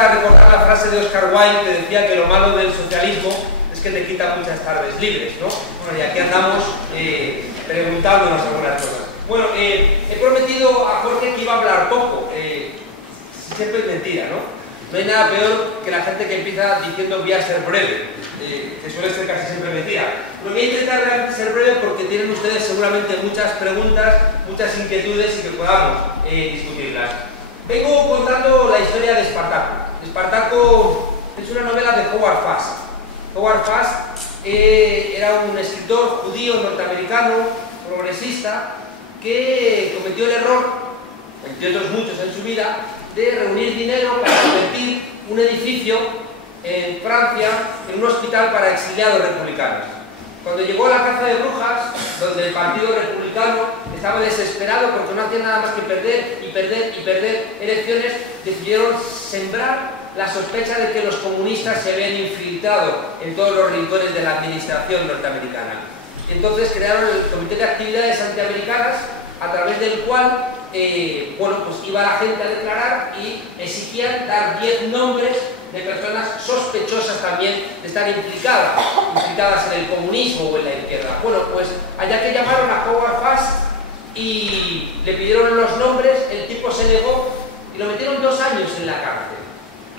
gusta recordar la frase de Oscar Wilde que decía que lo malo del socialismo es que te quita muchas tardes libres, ¿no? Bueno, y aquí andamos preguntándonos algunas cosas. Bueno, he prometido a Jorge que iba a hablar poco. Siempre es mentira, ¿no? No hay nada peor que la gente que empieza diciendo voy a ser breve, que suele ser casi siempre mentira. Pero voy a intentar realmente ser breve porque tienen ustedes seguramente muchas preguntas, muchas inquietudes y que podamos discutirlas. Vengo contando la historia de Espartaco. Espartaco es una novela de Howard Fast. Howard Fast era un escritor judío norteamericano, progresista, que cometió el error, entre otros muchos en su vida, de reunir dinero para convertir un edificio en Francia en un hospital para exiliados republicanos. Cuando llegó a la caza de brujas, donde el Partido Republicano estaba desesperado porque no hacía nada más que perder y perder y perder elecciones, decidieron sembrar la sospecha de que los comunistas se habían infiltrado en todos los rincones de la administración norteamericana. Entonces crearon el Comité de Actividades Antiamericanas, a través del cual bueno, pues iba la gente a declarar y exigían dar 10 nombres de personas sospechosas también de estar implicadas en el comunismo o en la izquierda. Bueno, pues allá que llamaron a Howard Fast y le pidieron los nombres, el tipo se negó y lo metieron 2 años en la cárcel,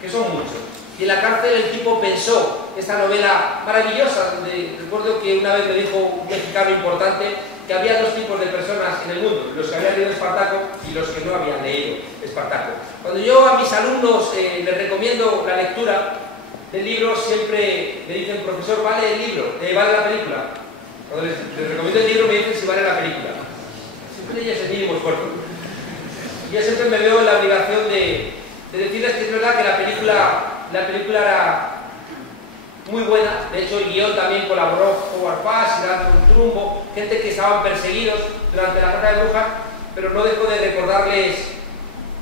que son muchos. Y en la cárcel el tipo pensó esta novela maravillosa, donde recuerdo que una vez me dijo un mexicano importante que había 2 tipos de personas en el mundo, los que habían leído Espartaco y los que no habían leído Espartaco. Cuando yo a mis alumnos les recomiendo la lectura del libro, siempre me dicen, profesor, ¿vale el libro? ¿Vale la película? Cuando les recomiendo el libro me dicen si vale la película. Siempre ellos el mínimo esfuerzo. Y yo siempre me veo en la obligación de decirles que es verdad que la película era muy buena. De hecho, el guión también colaboró Howard Fast, Anton Trumbo, gente que estaban perseguidos durante la caza de brujas, pero no dejo de recordarles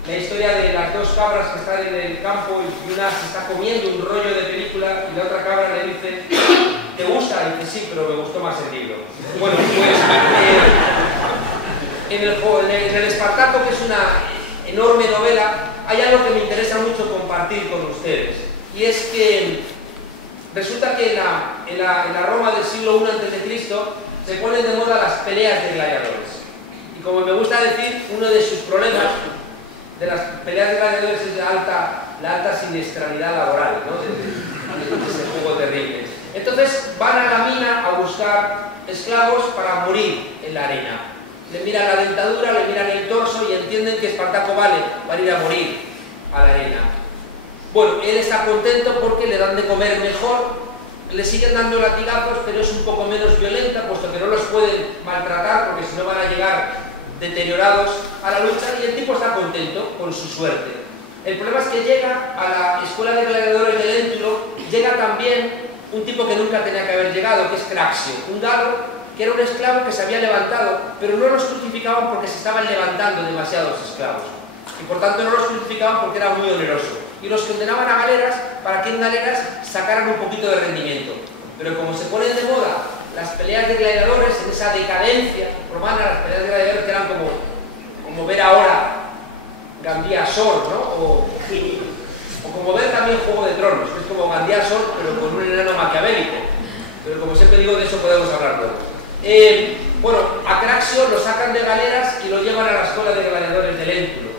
la historia de las 2 cabras que están en el campo y una se está comiendo un rollo de película y la otra cabra le dice, ¿te gusta? Y dice, sí, pero me gustó más el libro. Bueno, pues en el Espartaco, que es una enorme novela, hay algo que me interesa mucho compartir con ustedes, y es que resulta que en la Roma del siglo I a.C. se ponen de moda las peleas de gladiadores. Y como me gusta decir, uno de sus problemas de las peleas de gladiadores es la alta siniestralidad laboral, ¿no? de ese juego terrible. Entonces van a la mina a buscar esclavos para morir en la arena. Le miran la dentadura, le miran el torso y entienden que Espartaco vale para ir a morir a la arena. Bueno, él está contento porque le dan de comer mejor, le siguen dando latigazos, pero es un poco menos violenta, puesto que no los pueden maltratar, porque si no van a llegar deteriorados a la lucha, y el tipo está contento con su suerte. El problema es que llega a la escuela de gladiadores de Léntulo, llega también un tipo que nunca tenía que haber llegado, que es Craxio, un galo que era un esclavo que se había levantado, pero no los crucificaban porque se estaban levantando demasiados esclavos, y por tanto no los crucificaban porque era muy oneroso, y los condenaban a galeras para que en galeras sacaran un poquito de rendimiento. Pero como se ponen de moda las peleas de gladiadores, en esa decadencia romana, las peleas de gladiadores que eran como ver ahora Gandía Sor, ¿no? O como ver también Juego de Tronos, que es como Gandía Sor, pero con un enano maquiavélico. Pero como siempre digo, de eso podemos hablar luego. Bueno, a Craxio lo sacan de galeras y lo llevan a la escuela de gladiadores de Léntulo.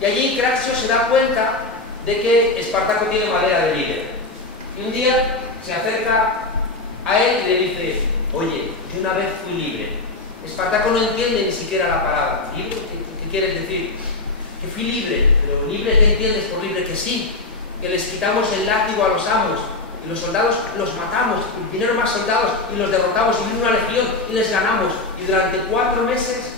Y allí Craxio se da cuenta de que Espartaco tiene madera de líder. Y un día se acerca a él y le dice, oye, yo una vez fui libre. Espartaco no entiende ni siquiera la palabra. ¿Libre? ¿Qué quieres decir? Que fui libre. Pero libre, ¿qué entiendes por libre? Que sí, que les quitamos el látigo a los amos. Y los soldados los matamos, y vinieron más soldados y los derrotamos, y vino una legión y les ganamos. Y durante 4 meses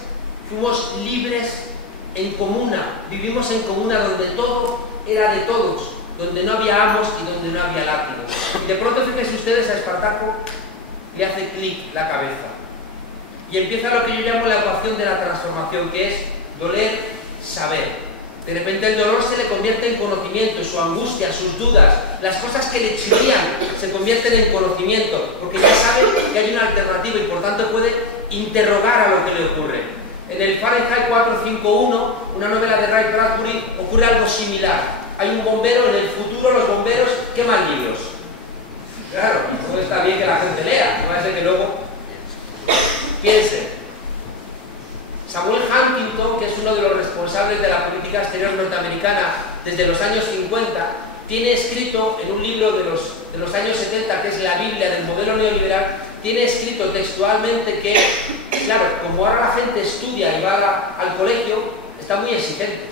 fuimos libres en comuna, vivimos en comuna donde todo era de todos, donde no había amos y donde no había látigos. Y de pronto, fíjense ustedes, a Espartaco le hace clic la cabeza. Y empieza lo que yo llamo la ecuación de la transformación, que es doler, saber. De repente el dolor se le convierte en conocimiento, su angustia, sus dudas, las cosas que le chirrían se convierten en conocimiento, porque ya sabe que hay una alternativa y por tanto puede interrogar a lo que le ocurre. En el Fahrenheit 451, una novela de Ray Bradbury, ocurre algo similar. hay un bombero, en el futuro los bomberos queman libros. Claro, no está bien que la gente lea, no va a ser que luego piense. Samuel Huntington, que es uno de los responsables de la política exterior norteamericana desde los años 50, tiene escrito en un libro de los años 70, que es la Biblia del modelo neoliberal, tiene escrito textualmente que, claro, como ahora la gente estudia y va al colegio, están muy exigentes.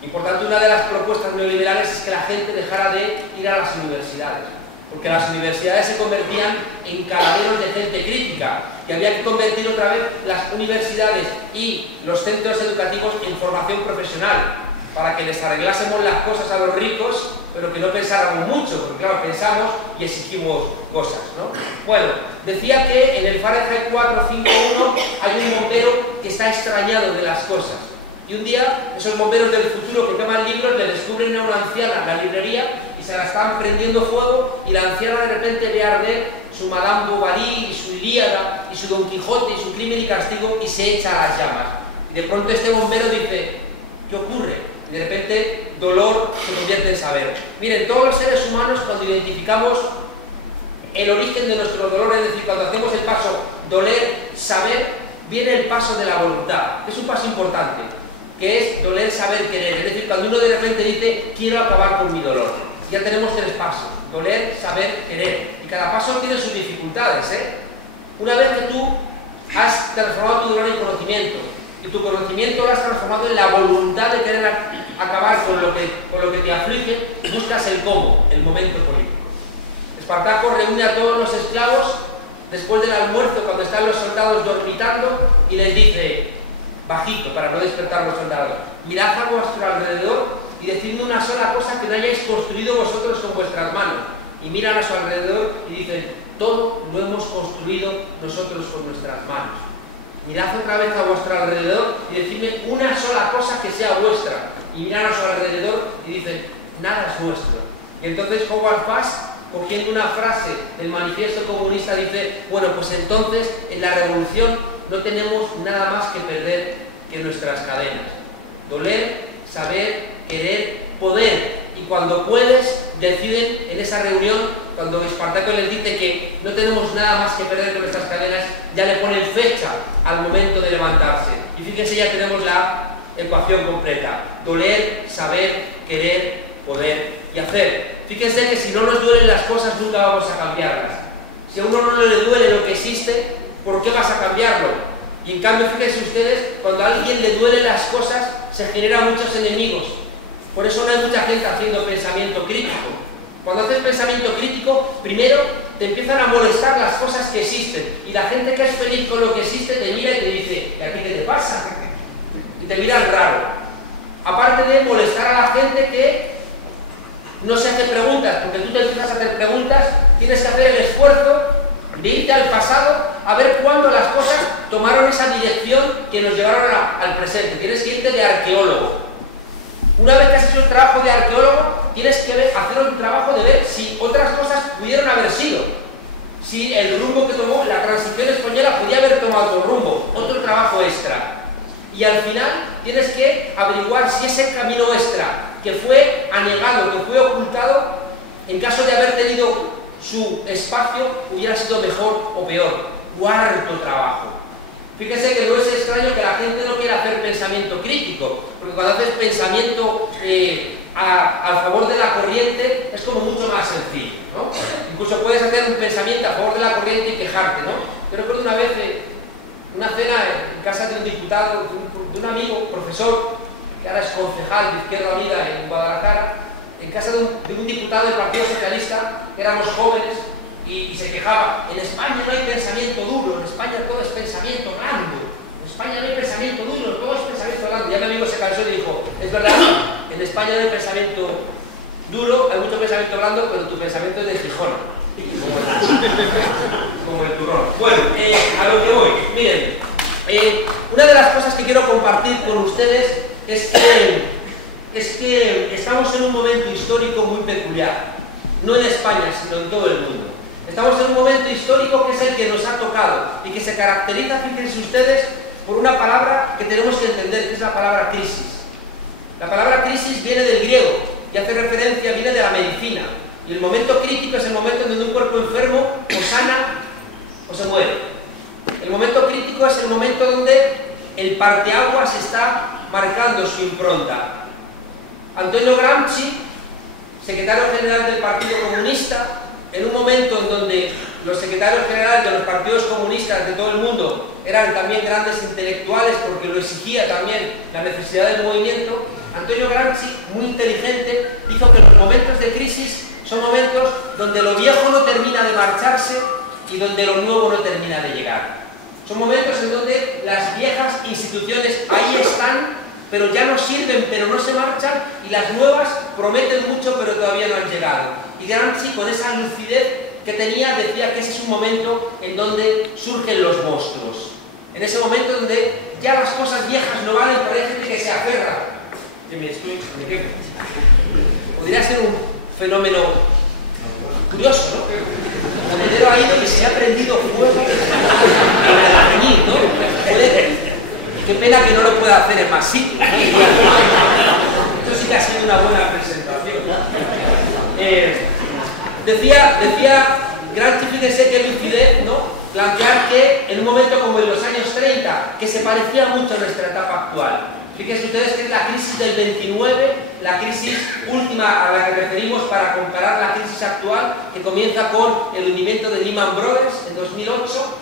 Y por tanto, una de las propuestas neoliberales es que la gente dejara de ir a las universidades, porque las universidades se convertían en caladeros de gente crítica, que había que convertir otra vez las universidades y los centros educativos en formación profesional, para que les arreglásemos las cosas a los ricos, pero que no pensáramos mucho, porque claro, pensamos y exigimos cosas, ¿no? Bueno, decía que en el Fahrenheit 451 hay un bombero que está extrañado de las cosas. Y un día, esos bomberos del futuro que queman libros le descubren a una anciana en la librería y se la están prendiendo fuego, y la anciana de repente ve arder su Madame Bovary y su Ilíada y su Don Quijote y su Crimen y Castigo y se echa a las llamas. Y de pronto este bombero dice, ¿qué ocurre? Y de repente dolor se convierte en saber. Miren, todos los seres humanos, cuando identificamos el origen de nuestro dolor, es decir, cuando hacemos el paso doler, saber, viene el paso de la voluntad, que es un paso importante, que es doler, saber, querer. Es decir, cuando uno de repente dice, quiero acabar con mi dolor, ya tenemos tres pasos: doler, saber, querer. Y cada paso tiene sus dificultades, ¿eh? Una vez que tú has transformado tu dolor en conocimiento, y tu conocimiento lo has transformado en la voluntad de querer acabar con lo que te aflige, buscas el cómo, el momento político. Espartaco reúne a todos los esclavos después del almuerzo, cuando están los soldados dormitando, y les dice, bajito, para no despertar a los soldados, mirad a vuestro alrededor y decidme una sola cosa que no hayáis construido vosotros con vuestras manos. Y miran a su alrededor y dicen, todo lo hemos construido nosotros con nuestras manos. Mirad otra vez a vuestro alrededor y decidme una sola cosa que sea vuestra. Y miran a su alrededor y dicen, nada es nuestro. Y entonces Howard Pass, cogiendo una frase del manifiesto comunista, dice, bueno, pues entonces en la revolución no tenemos nada más que perder que nuestras cadenas. Doler, saber, querer, poder. Y cuando puedes, deciden en esa reunión, cuando Espartaco les dice que no tenemos nada más que perder con nuestras cadenas, ya le ponen fecha al momento de levantarse. Y fíjense, ya tenemos la ecuación completa: doler, saber, querer, poder y hacer. Fíjense que si no nos duelen las cosas, nunca vamos a cambiarlas. Si a uno no le duele lo que existe, ¿por qué vas a cambiarlo? Y en cambio, fíjense ustedes, cuando a alguien le duelen las cosas, se generan muchos enemigos. Por eso no hay mucha gente haciendo pensamiento crítico. Cuando haces pensamiento crítico, primero te empiezan a molestar las cosas que existen. Y la gente que es feliz con lo que existe te mira y te dice, ¿y a ti qué te pasa? Y te miran raro. Aparte de molestar a la gente que no se hace preguntas, porque tú te empiezas a hacer preguntas, tienes que hacer el esfuerzo de irte al pasado a ver cuándo las cosas tomaron esa dirección que nos llevaron al presente. Tienes que irte de arqueólogo. Una vez que has hecho el trabajo de arqueólogo, tienes que hacer un trabajo de ver si otras cosas pudieron haber sido. Si el rumbo que tomó la transición española podía haber tomado otro rumbo, otro trabajo extra. Y al final tienes que averiguar si ese camino extra que fue anegado, que fue ocultado, en caso de haber tenido su espacio, hubiera sido mejor o peor. Cuarto trabajo. Fíjese que no es extraño que la gente no quiera hacer pensamiento crítico, porque cuando haces pensamiento a favor de la corriente es como mucho más sencillo, ¿no? Incluso puedes hacer un pensamiento a favor de la corriente y quejarte, ¿no? Yo recuerdo una vez una cena en casa de un diputado, de un amigo, profesor, que ahora es concejal de Izquierda Unida en Guadalajara, en casa de un diputado del Partido Socialista, que éramos jóvenes, y se quejaba, en España no hay pensamiento duro, en España todo es pensamiento blando, en España no hay pensamiento duro, todo es pensamiento blando. Ya mi amigo se cansó y dijo, es verdad, en España no hay pensamiento duro, hay mucho pensamiento blando, pero tu pensamiento es de Gijón, como el turrón. Bueno, a lo que voy, miren, una de las cosas que quiero compartir con ustedes es que estamos en un momento histórico muy peculiar, no en España, sino en todo el mundo. Estamos en un momento histórico que es el que nos ha tocado y que se caracteriza, fíjense ustedes, por una palabra que tenemos que entender, que es la palabra crisis. La palabra crisis viene del griego y hace referencia, viene de la medicina. Y el momento crítico es el momento en donde un cuerpo enfermo o sana o se muere. El momento crítico es el momento donde el parteaguas está marcando su impronta. Antonio Gramsci, secretario general del Partido Comunista, en un momento en donde los secretarios generales de los partidos comunistas de todo el mundo eran también grandes intelectuales porque lo exigía también la necesidad del movimiento, Antonio Gramsci, muy inteligente, dijo que los momentos de crisis son momentos donde lo viejo no termina de marcharse y donde lo nuevo no termina de llegar. Son momentos en donde las viejas instituciones ahí están, pero ya no sirven, pero no se marchan, y las nuevas prometen mucho, pero todavía no han llegado. Y Gramsci, con esa lucidez que tenía, decía que ese es un momento en donde surgen los monstruos. En ese momento donde ya las cosas viejas no valen, pero hay gente que se aferra. Podría ser un fenómeno curioso, ¿no? El monedero ha ido y se ha prendido fuego en el albañil, ¿no? Qué pena que no lo pueda hacer en más sitios. Esto sí que ha sido una buena presentación. Decía Gramsci, fíjense qué lucidez, ¿no? Plantear que en un momento como en los años 30, que se parecía mucho a nuestra etapa actual. Fíjense ustedes que es la crisis del 29, la crisis última a la que referimos para comparar la crisis actual, que comienza con el hundimiento de Lehman Brothers en 2008,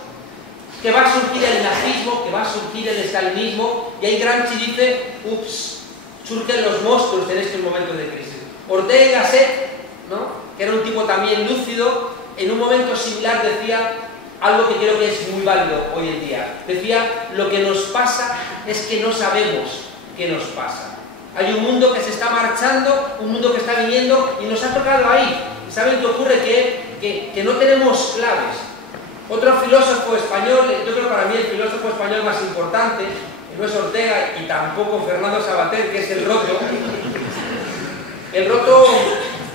que va a surgir el nazismo, que va a surgir el estalinismo, y ahí Gramsci dice, ups, surgen los monstruos en estos momentos de crisis. Ortega y Gasset, ¿no?, que era un tipo también lúcido, en un momento similar decía algo que creo que es muy válido hoy en día. Decía, lo que nos pasa es que no sabemos qué nos pasa. Hay un mundo que se está marchando, un mundo que está viniendo, y nos ha tocado ahí. ¿Y saben qué ocurre? Que no tenemos claves. Otro filósofo español, yo creo que para mí el filósofo español más importante, no es Ortega y tampoco Fernando Savater, que es el Roto. El Roto,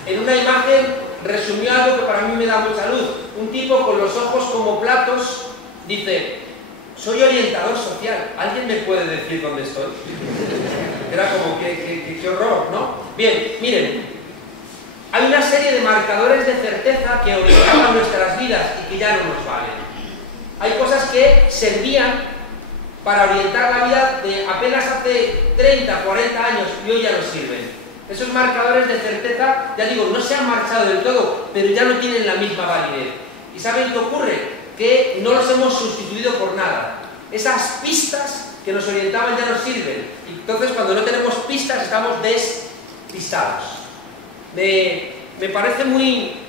en una imagen, resumió algo que para mí me da mucha luz. Un tipo con los ojos como platos dice, soy orientador social, ¿alguien me puede decir dónde estoy? Era como, qué horror, ¿no? Bien, miren, hay una serie de marcadores de certeza que orientaban nuestras vidas y que ya no nos valen. Hay cosas que servían para orientar la vida de apenas hace 30, 40 años y hoy ya no sirven. Esos marcadores de certeza, ya digo, no se han marchado del todo, pero ya no tienen la misma validez. ¿Y saben qué ocurre? Que no los hemos sustituido por nada. Esas pistas que nos orientaban ya no sirven. Y entonces, cuando no tenemos pistas, estamos despistados. Me parece muy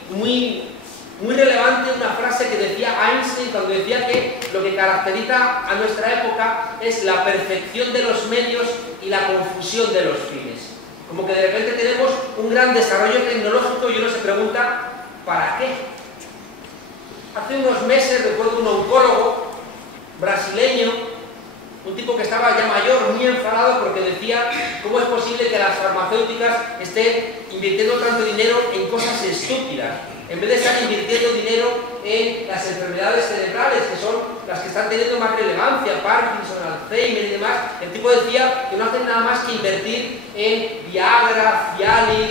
relevante una frase que decía Einstein cuando decía que lo que caracteriza a nuestra época es la perfección de los medios y la confusión de los fines. Como que de repente tenemos un gran desarrollo tecnológico y uno se pregunta, ¿para qué? Hace unos meses recuerdo un oncólogo brasileño, un tipo que estaba ya mayor, muy enfadado porque decía cómo es posible que las farmacéuticas estén invirtiendo tanto dinero en cosas estúpidas, en vez de estar invirtiendo dinero en las enfermedades cerebrales, que son las que están teniendo más relevancia, Parkinson, Alzheimer y demás. El tipo decía que no hacen nada más que invertir en Viagra, Cialis,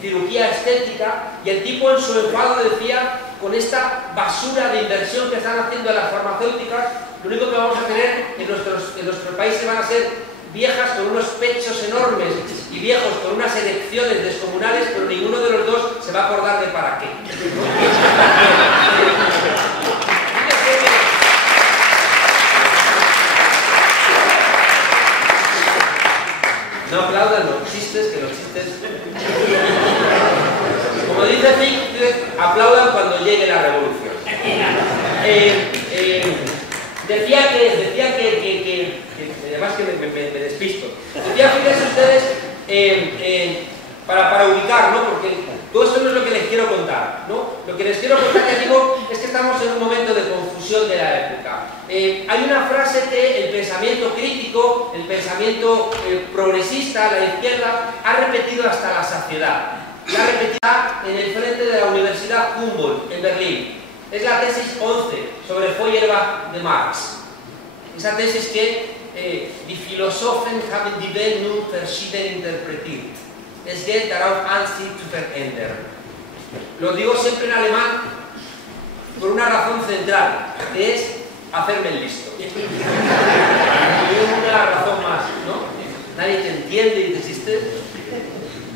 cirugía estética, y el tipo en su enfado decía, con esta basura de inversión que están haciendo las farmacéuticas, lo único que vamos a tener en nuestros países van a ser viejas con unos pechos enormes y viejos con unas erecciones descomunales, pero ninguno de los dos se va a acordar de para qué. No aplaudan los chistes, que los chistes... Como dice Fichte, aplaudan cuando llegue la revolución. Decía que además que me despisto. Decía, fíjense ustedes, para ubicar, ¿no? Porque todo esto no es lo que les quiero contar, ¿no? Lo que les quiero contar, ya digo, es que estamos en un momento de confusión de la época. Hay una frase que el pensamiento crítico, el pensamiento progresista, la izquierda, ha repetido hasta la saciedad. La repetida en el frente de la Universidad Humboldt, en Berlín. Es la tesis 11 sobre Feuerbach de Marx. Esa tesis que die Philosophen haben die Welt nun verschieden interpretiert. es Geld darauf anziehen zu verändern. Lo digo siempre en alemán por una razón central, que es hacerme el listo. Y una razón más, ¿no? Nadie te entiende y te existe.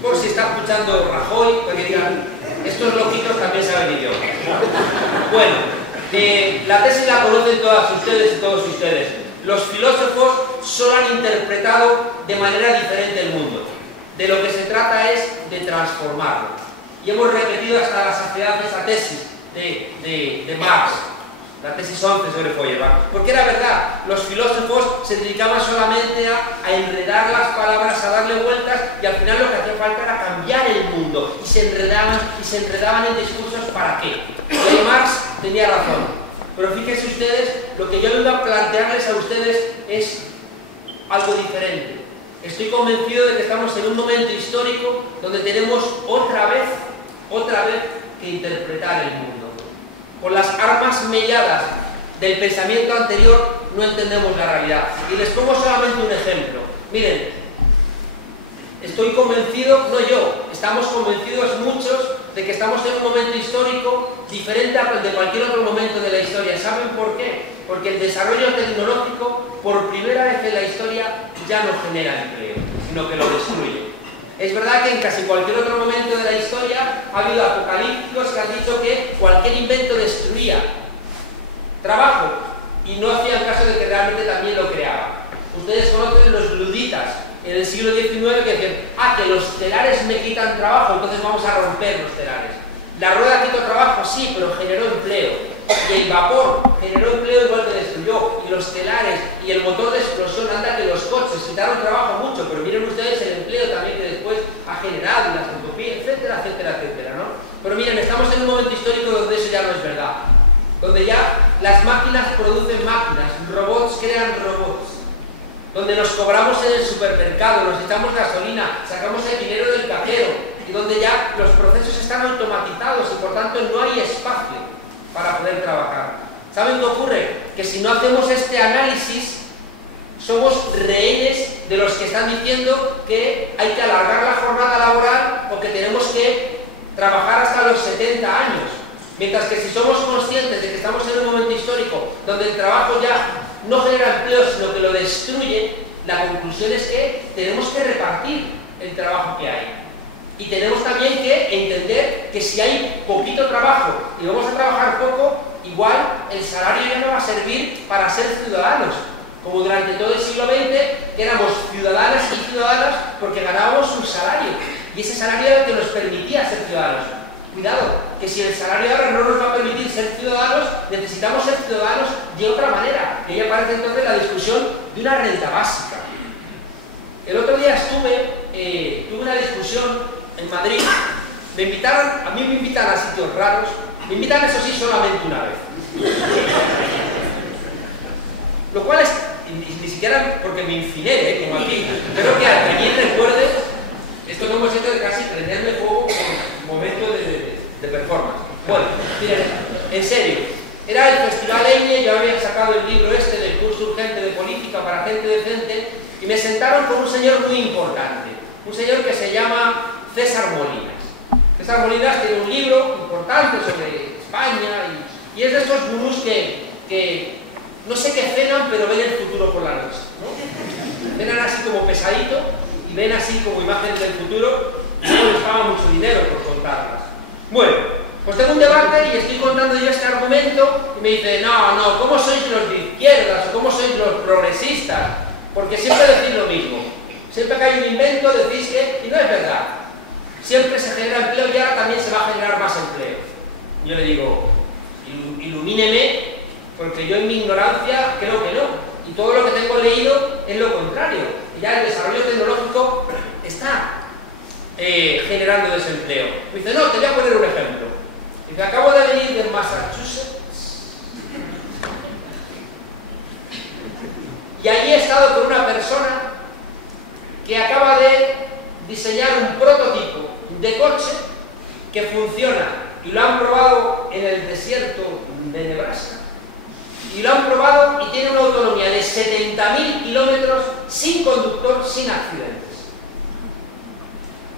Por si está escuchando Rajoy, porque digan, estos loquitos también saben idioma. Bueno, la tesis la conocen todas ustedes y todos ustedes. Los filósofos solo han interpretado de manera diferente el mundo. De lo que se trata es de transformarlo. Y hemos repetido hasta la saciedad esa tesis de Marx, la tesis 11 sobre Feuerbach. Porque era verdad, los filósofos se dedicaban solamente a enredar las palabras, a darle vueltas, y al final lo que hacía falta era cambiar el mundo. Y se enredaban en discursos ¿para qué? Y ahí Marx tenía razón. Pero fíjense ustedes, lo que yo vengo a plantearles a ustedes es algo diferente. Estoy convencido de que estamos en un momento histórico donde tenemos otra vez que interpretar el mundo. Con las armas melladas del pensamiento anterior no entendemos la realidad. Y les pongo solamente un ejemplo. Miren, estoy convencido, no yo, estamos convencidos muchos de que estamos en un momento histórico diferente al de cualquier otro momento de la historia. ¿Saben por qué? Porque el desarrollo tecnológico, por primera vez en la historia, ya no genera empleo, sino que lo destruye. Es verdad que en casi cualquier otro momento de la historia ha habido apocalípticos que han dicho que cualquier invento destruía trabajo y no hacían caso de que realmente también lo creaba. Ustedes conocen los luditas en el siglo XIX que decían, que los telares me quitan trabajo, entonces vamos a romper los telares. La rueda quitó trabajo, sí, pero generó empleo. Y el vapor generó empleo igual que destruyó. Y los telares y el motor de explosión, anda que los coches quitaron trabajo mucho, pero miren ustedes el empleo también que después ha generado, las utopías, etcétera, etcétera, etcétera, ¿no? Pero miren, estamos en un momento histórico donde eso ya no es verdad. Donde ya las máquinas producen máquinas, robots crean robots. Donde nos cobramos en el supermercado, nos echamos gasolina, sacamos el dinero del cajero, y donde ya los procesos están automatizados y por tanto no hay espacio para poder trabajar. ¿Saben qué ocurre? Que si no hacemos este análisis, somos rehenes de los que están diciendo que hay que alargar la jornada laboral o que tenemos que trabajar hasta los 70 años. Mientras que si somos conscientes de que estamos en un momento histórico donde el trabajo ya no genera empleo, sino que lo destruye, la conclusión es que tenemos que repartir el trabajo que hay. Y tenemos también que entender que si hay poquito trabajo y vamos a trabajar poco, igual el salario ya no va a servir para ser ciudadanos. Como durante todo el siglo XX éramos ciudadanas y ciudadanas porque ganábamos un salario. Y ese salario era el que nos permitía ser ciudadanos. Cuidado, que si el salario ahora no nos va a permitir ser ciudadanos, necesitamos ser ciudadanos de otra manera. Que ya parece entonces la discusión de una renta básica. El otro día tuve una discusión en Madrid. Me invitaron, a mí me invitan a sitios raros, me invitan eso sí solamente una vez. Lo cual es, ni siquiera porque me incinere, como aquí, pero que alguien recuerde, esto no hemos hecho de casi prenderme fuego como momento de performance. Bueno, miren, en serio, era el Festival EINE, yo había sacado el libro este del curso urgente de política para gente decente, y me sentaron con un señor muy importante, un señor que se llama César Molinas. César Molinas tiene un libro importante sobre España y es de esos gurús que no sé qué cenan, pero ven el futuro por la noche, ¿no? Cenan así como pesadito y ven así como imágenes del futuro y no les pagan mucho dinero por contarlas. Bueno, pues tengo un debate y estoy contando yo este argumento y me dice, no, ¿cómo sois los de izquierdas o cómo sois los progresistas? Porque siempre decís lo mismo. Siempre que hay un invento decís que, y no es verdad. Siempre se genera empleo y ahora también se va a generar más empleo. Yo le digo, ilumíneme, porque yo en mi ignorancia creo que no. Y todo lo que tengo leído es lo contrario. Y ya el desarrollo tecnológico está generando desempleo. Me dice, no, te voy a poner un ejemplo. Dice, acabo de venir de Massachusetts y allí he estado con una persona que acaba de diseñar un prototipo de coche que funciona y lo han probado en el desierto de Nebraska y lo han probado y tiene una autonomía de 70.000 kilómetros sin conductor, sin accidentes.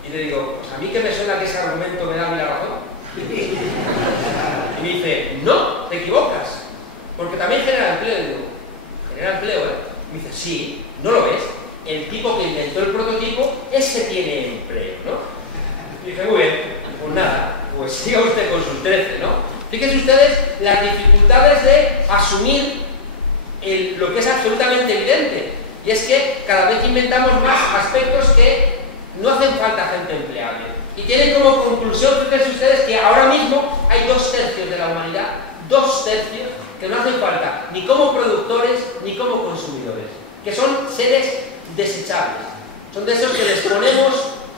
Y le digo, pues a mí que me suena que ese argumento me da la razón. Y me dice, no, te equivocas, porque también genera empleo. Y digo, genera empleo, ¿eh? Me dice, sí, ¿no lo ves? El tipo que inventó el prototipo es que tiene empleo, ¿no? Y dije, muy bien, pues nada, pues siga usted con sus 13, ¿no? Fíjense ustedes las dificultades de asumir lo que es absolutamente evidente, y es que cada vez inventamos más aspectos que no hacen falta gente empleable. Y tienen como conclusión, fíjense ustedes, que ahora mismo hay 2/3 de la humanidad, 2/3, que no hacen falta ni como productores ni como consumidores, que son seres desechables. Son de esos que les ponemos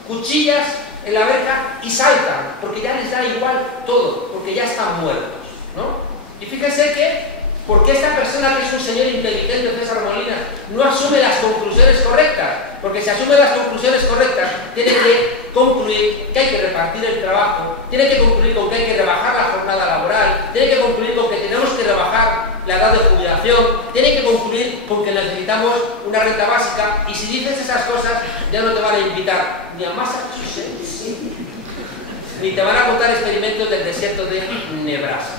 cuchillas en la verja y saltan, porque ya les da igual todo, porque ya están muertos, ¿no? Y fíjense que, ¿por qué esta persona, que es un señor inteligente, César Molina, no asume las conclusiones correctas? Porque si asume las conclusiones correctas, tiene que concluir que hay que repartir el trabajo, tiene que concluir con que hay que rebajar la jornada laboral, tiene que concluir con que tenemos que rebajar la edad de jubilación, tiene que concluir con que necesitamos una renta básica, y si dices esas cosas, ya no te van a invitar ni a Massachusetts, ni te van a contar experimentos del desierto de Nebraska.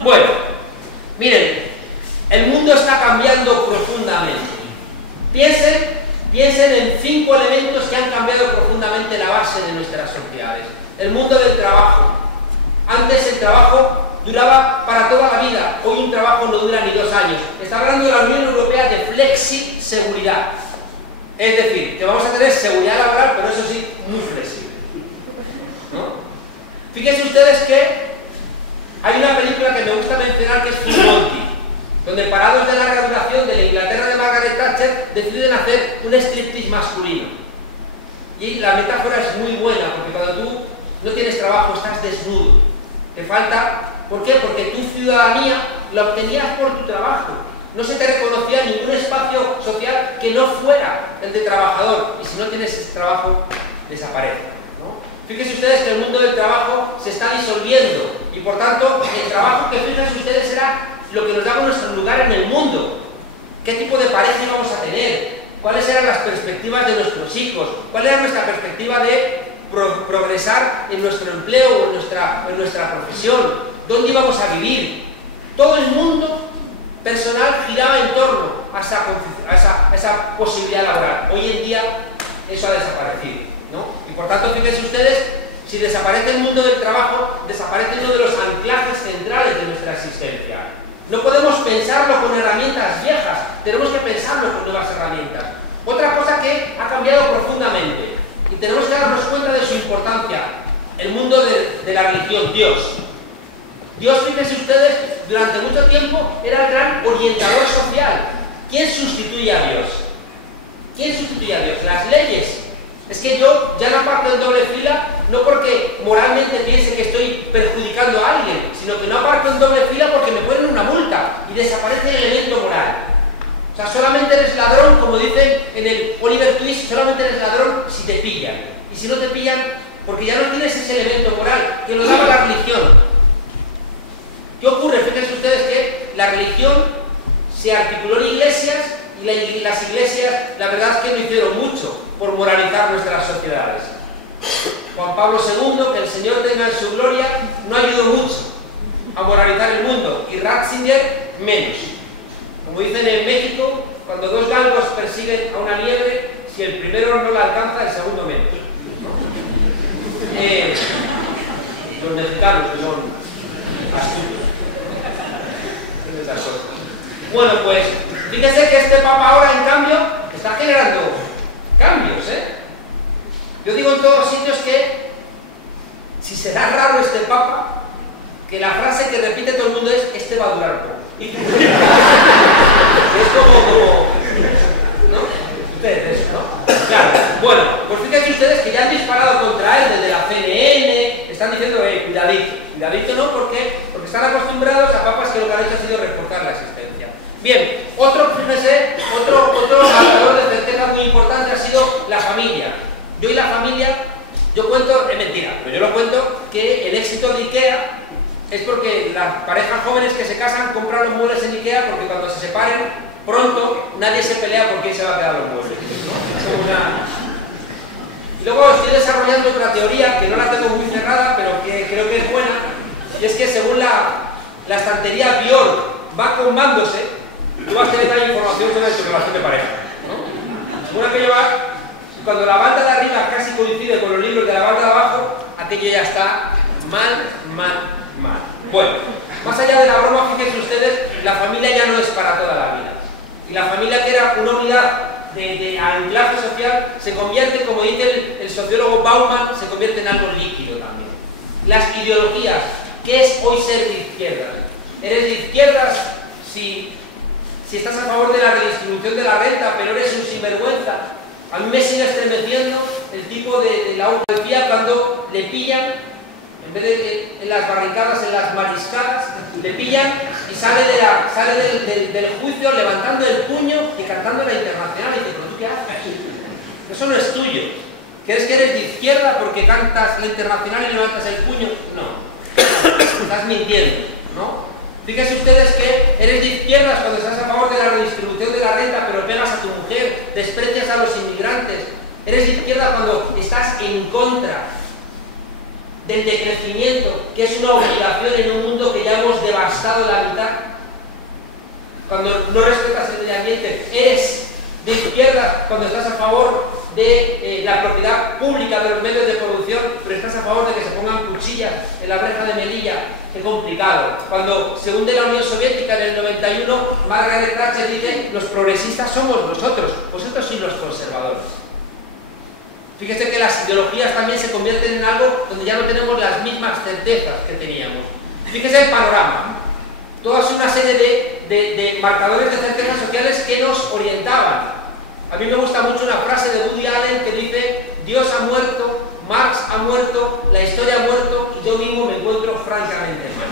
Bueno, miren, el mundo está cambiando profundamente. Piensen en 5 elementos que han cambiado profundamente la base de nuestras sociedades. El mundo del trabajo. Antes el trabajo duraba para toda la vida, hoy un trabajo no dura ni 2 años. Está hablando la Unión Europea de flexi-seguridad. Es decir, que vamos a tener seguridad laboral, pero eso sí, muy flexible, ¿no? Fíjense ustedes que hay una película que me gusta mencionar, que es Full Monty, donde parados de larga duración de la Inglaterra de Margaret Thatcher deciden hacer un striptease masculino. Y la metáfora es muy buena, porque cuando tú no tienes trabajo estás desnudo. Te falta, ¿por qué? Porque tu ciudadanía la obtenías por tu trabajo. No se te reconocía ningún espacio social que no fuera el de trabajador, y si no tienes ese trabajo, desaparece, ¿no? Fíjense ustedes que el mundo del trabajo se está disolviendo, y por tanto el trabajo, que fíjense ustedes, era lo que nos daba nuestro lugar en el mundo. ¿Qué tipo de pareja íbamos a tener? ¿Cuáles eran las perspectivas de nuestros hijos? ¿Cuál era nuestra perspectiva de progresar en nuestro empleo o en nuestra profesión? ¿Dónde íbamos a vivir? Todo el mundo personal giraba en torno a esa posibilidad laboral. Hoy en día eso ha desaparecido, ¿no? Y por tanto, fíjense ustedes, si desaparece el mundo del trabajo, desaparece uno de los anclajes centrales de nuestra existencia. No podemos pensarlo con herramientas viejas, tenemos que pensarlo con nuevas herramientas. Otra cosa que ha cambiado profundamente, y tenemos que darnos cuenta de su importancia, el mundo de la religión, Dios. Dios, fíjense ustedes, durante mucho tiempo era el gran orientador social. ¿Quién sustituye a Dios? ¿Quién sustituye a Dios? Las leyes. Es que yo ya no aparto en doble fila, no porque moralmente piense que estoy perjudicando a alguien, sino que no aparto en doble fila porque me ponen una multa y desaparece el elemento moral. O sea, solamente eres ladrón, como dicen en el Oliver Twist, solamente eres ladrón si te pillan. Y si no te pillan, porque ya no tienes ese elemento moral que nos daba la religión. ¿Qué ocurre? Fíjense ustedes que la religión se articuló en iglesias, y las iglesias, la verdad es que no hicieron mucho por moralizar nuestras sociedades. Juan Pablo II, que el Señor tenga en su gloria, no ayudó mucho a moralizar el mundo, y Ratzinger menos. Como dicen en México, cuando 2 galgos persiguen a una liebre, si el primero no la alcanza, el segundo menos, ¿no? Los mexicanos, que son astutos. Bueno, pues fíjese que este Papa ahora, en cambio, está generando cambios, ¿eh? Yo digo en todos los sitios que, si será raro este Papa, que la frase que repite todo el mundo es: este va a durar poco. Es como ¿no? Ustedes eso, ¿no? Claro. Bueno, pues fíjense ustedes que ya han disparado contra él desde la CNN, están diciendo, cuidadito, ¿no? Porque están acostumbrados a papas que lo que han hecho ha sido reforzar la existencia. Bien, fíjense, otro marcador de certeza muy importante ha sido la familia. Yo y la familia, yo cuento, es mentira, pero yo lo cuento, que el éxito de IKEA es porque las parejas jóvenes que se casan compran los muebles en IKEA, porque cuando se separen, pronto nadie se pelea por quién se va a quedar los muebles, ¿no? Luego estoy desarrollando otra teoría que no la tengo muy cerrada, pero que creo que es buena, y es que según la estantería Bjork va combándose, tú vas a tener información sobre tu relación de pareja, ¿no? Según aquello va, cuando la banda de arriba casi coincide con los libros de la banda de abajo, aquello ya está mal. Bueno, más allá de la broma, fíjense ustedes, la familia ya no es para toda la vida. Y la familia, que era una unidad de anclaje social, se convierte, como dice el sociólogo Bauman, se convierte en algo líquido también. Las ideologías, ¿qué es hoy ser de izquierdas? ¿Eres de izquierdas si estás a favor de la redistribución de la renta, pero eres un sinvergüenza? A mí me sigue estremeciendo el tipo de la policía cuando le pillan, en vez de en las barricadas, en las mariscadas, le pillan y sale del juicio levantando el puño y cantando la Internacional. Y dice, ¿pero tú qué haces? Eso no es tuyo. ¿Crees que eres de izquierda porque cantas la Internacional y levantas el puño? No. Estás mintiendo, ¿no? Fíjense ustedes que eres de izquierdas cuando estás a favor de la redistribución de la renta, pero pegas a tu mujer, desprecias a los inmigrantes. Eres de izquierda cuando estás en contra del decrecimiento, que es una obligación en un mundo que ya hemos devastado la mitad. Cuando no respetas el medio ambiente, eres de izquierda cuando estás a favor de la propiedad pública de los medios de producción, pero estás a favor de que se pongan cuchillas en la breja de Melilla. Qué complicado. Cuando se hunde la Unión Soviética en el 91, Margaret Thatcher dice, los progresistas somos vosotros sois los conservadores. Fíjese que las ideologías también se convierten en algo donde ya no tenemos las mismas certezas que teníamos. Fíjese el panorama. Toda una serie de marcadores de certezas sociales que nos orientaban. A mí me gusta mucho una frase de Woody Allen que dice, Dios ha muerto, Marx ha muerto, la historia ha muerto y yo mismo me encuentro francamente mal.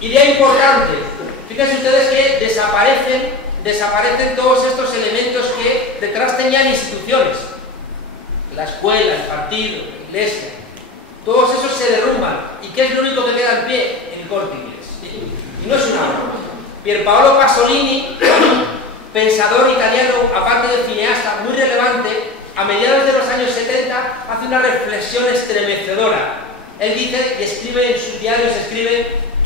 Idea importante. Fíjense ustedes que desaparecen todos estos elementos que detrás tenían instituciones. La escuela, el partido, la iglesia. Todos esos se derrumban. ¿Y qué es lo único que queda en pie? El Corte Inglés. Y no es una broma. Pierpaolo Pasolini, pensador italiano, aparte de cineasta, muy relevante, a mediados de los años 70 hace una reflexión estremecedora. Él dice y escribe en sus diarios,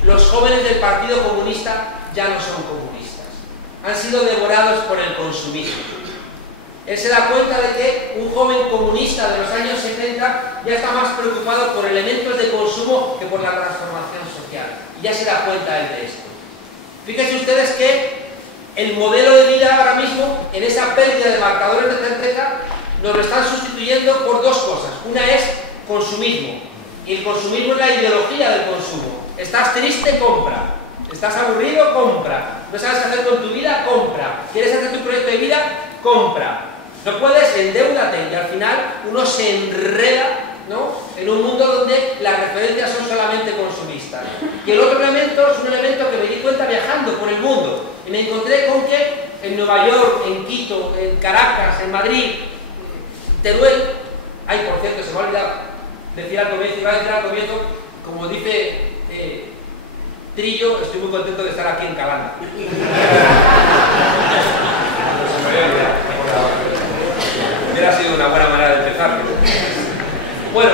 los jóvenes del Partido Comunista ya no son comunistas. Han sido devorados por el consumismo. Él se da cuenta de que un joven comunista de los años 70 ya está más preocupado por elementos de consumo que por la transformación social. Y ya se da cuenta él de esto. Fíjense ustedes que el modelo de vida ahora mismo, en esa pérdida de marcadores de certeza, nos lo están sustituyendo por dos cosas. Una es consumismo. Y el consumismo es la ideología del consumo. Estás triste, compra. Estás aburrido, compra. No sabes qué hacer con tu vida, compra. ¿Quieres hacer tu proyecto de vida? Compra. No puedes, endeúdate. Y al final uno se enreda, ¿no?, en un mundo donde las referencias son solamente consumistas. Y el otro elemento es un elemento que me di cuenta viajando por el mundo. Y me encontré con que en Nueva York, en Quito, en Caracas, en Madrid, en Teruel, por cierto, se me ha olvidado decir al comienzo, como dice Trillo, estoy muy contento de estar aquí en Calanda. Hubiera sido una buena manera de empezar. Bueno,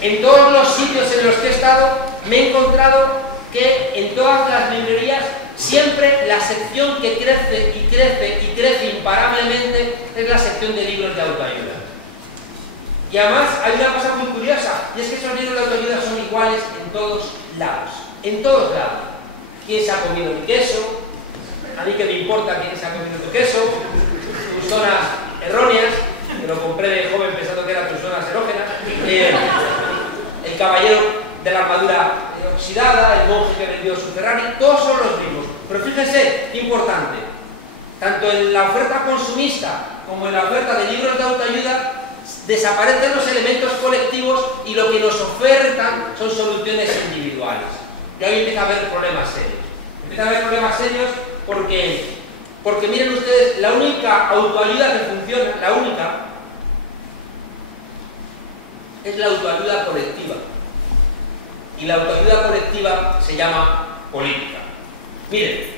en todos los sitios en los que he estado me he encontrado que en todas las librerías siempre la sección que crece y crece y crece imparablemente es la sección de libros de autoayuda. Y además hay una cosa muy curiosa, y es que esos libros de autoayuda son iguales en todos lados. En todos lados. ¿Quién se ha comido mi queso? A mí que me importa quién se ha comido tu queso. Tus zonas erróneas, que lo compré de joven pensando que eran tus zonas erógenas. El caballero de la armadura oxidada, el monje que vendió su Ferrari, todos son los mismos. Pero fíjense, importante, tanto en la oferta consumista como en la oferta de libros de autoayuda desaparecen los elementos colectivos y lo que nos ofertan son soluciones individuales. Y ahí empieza a haber problemas serios. Empieza a haber problemas serios porque miren ustedes, la única autoayuda que funciona, la única, es la autoayuda colectiva. Y la autoayuda colectiva se llama política. Miren,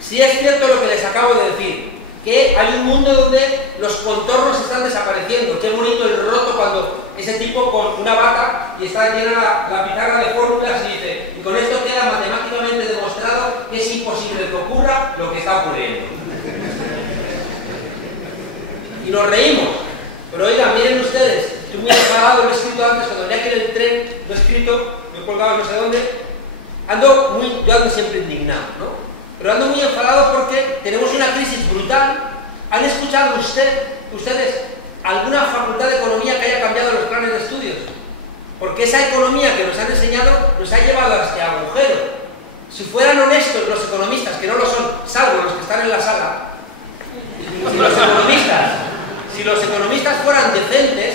si es cierto lo que les acabo de decir, que hay un mundo donde los contornos están desapareciendo. Qué bonito el roto cuando ese tipo con una bata y está llena la pizarra de fórmulas y dice, y con esto queda matemáticamente demostrado que es imposible que ocurra lo que está ocurriendo. Y nos reímos. Pero oigan, miren ustedes, estoy muy enfadado, lo he escrito antes, cuando venía aquí en el tren, lo he escrito, lo he colgado no sé dónde, yo ando siempre indignado, ¿no? Pero ando muy enfadado porque tenemos una crisis brutal. ¿Han escuchado ustedes alguna facultad de economía que haya cambiado los planes de estudios? Porque esa economía que nos han enseñado nos ha llevado a este agujero. Si fueran honestos los economistas, que no lo son, salvo los que están en la sala, si los economistas fueran decentes,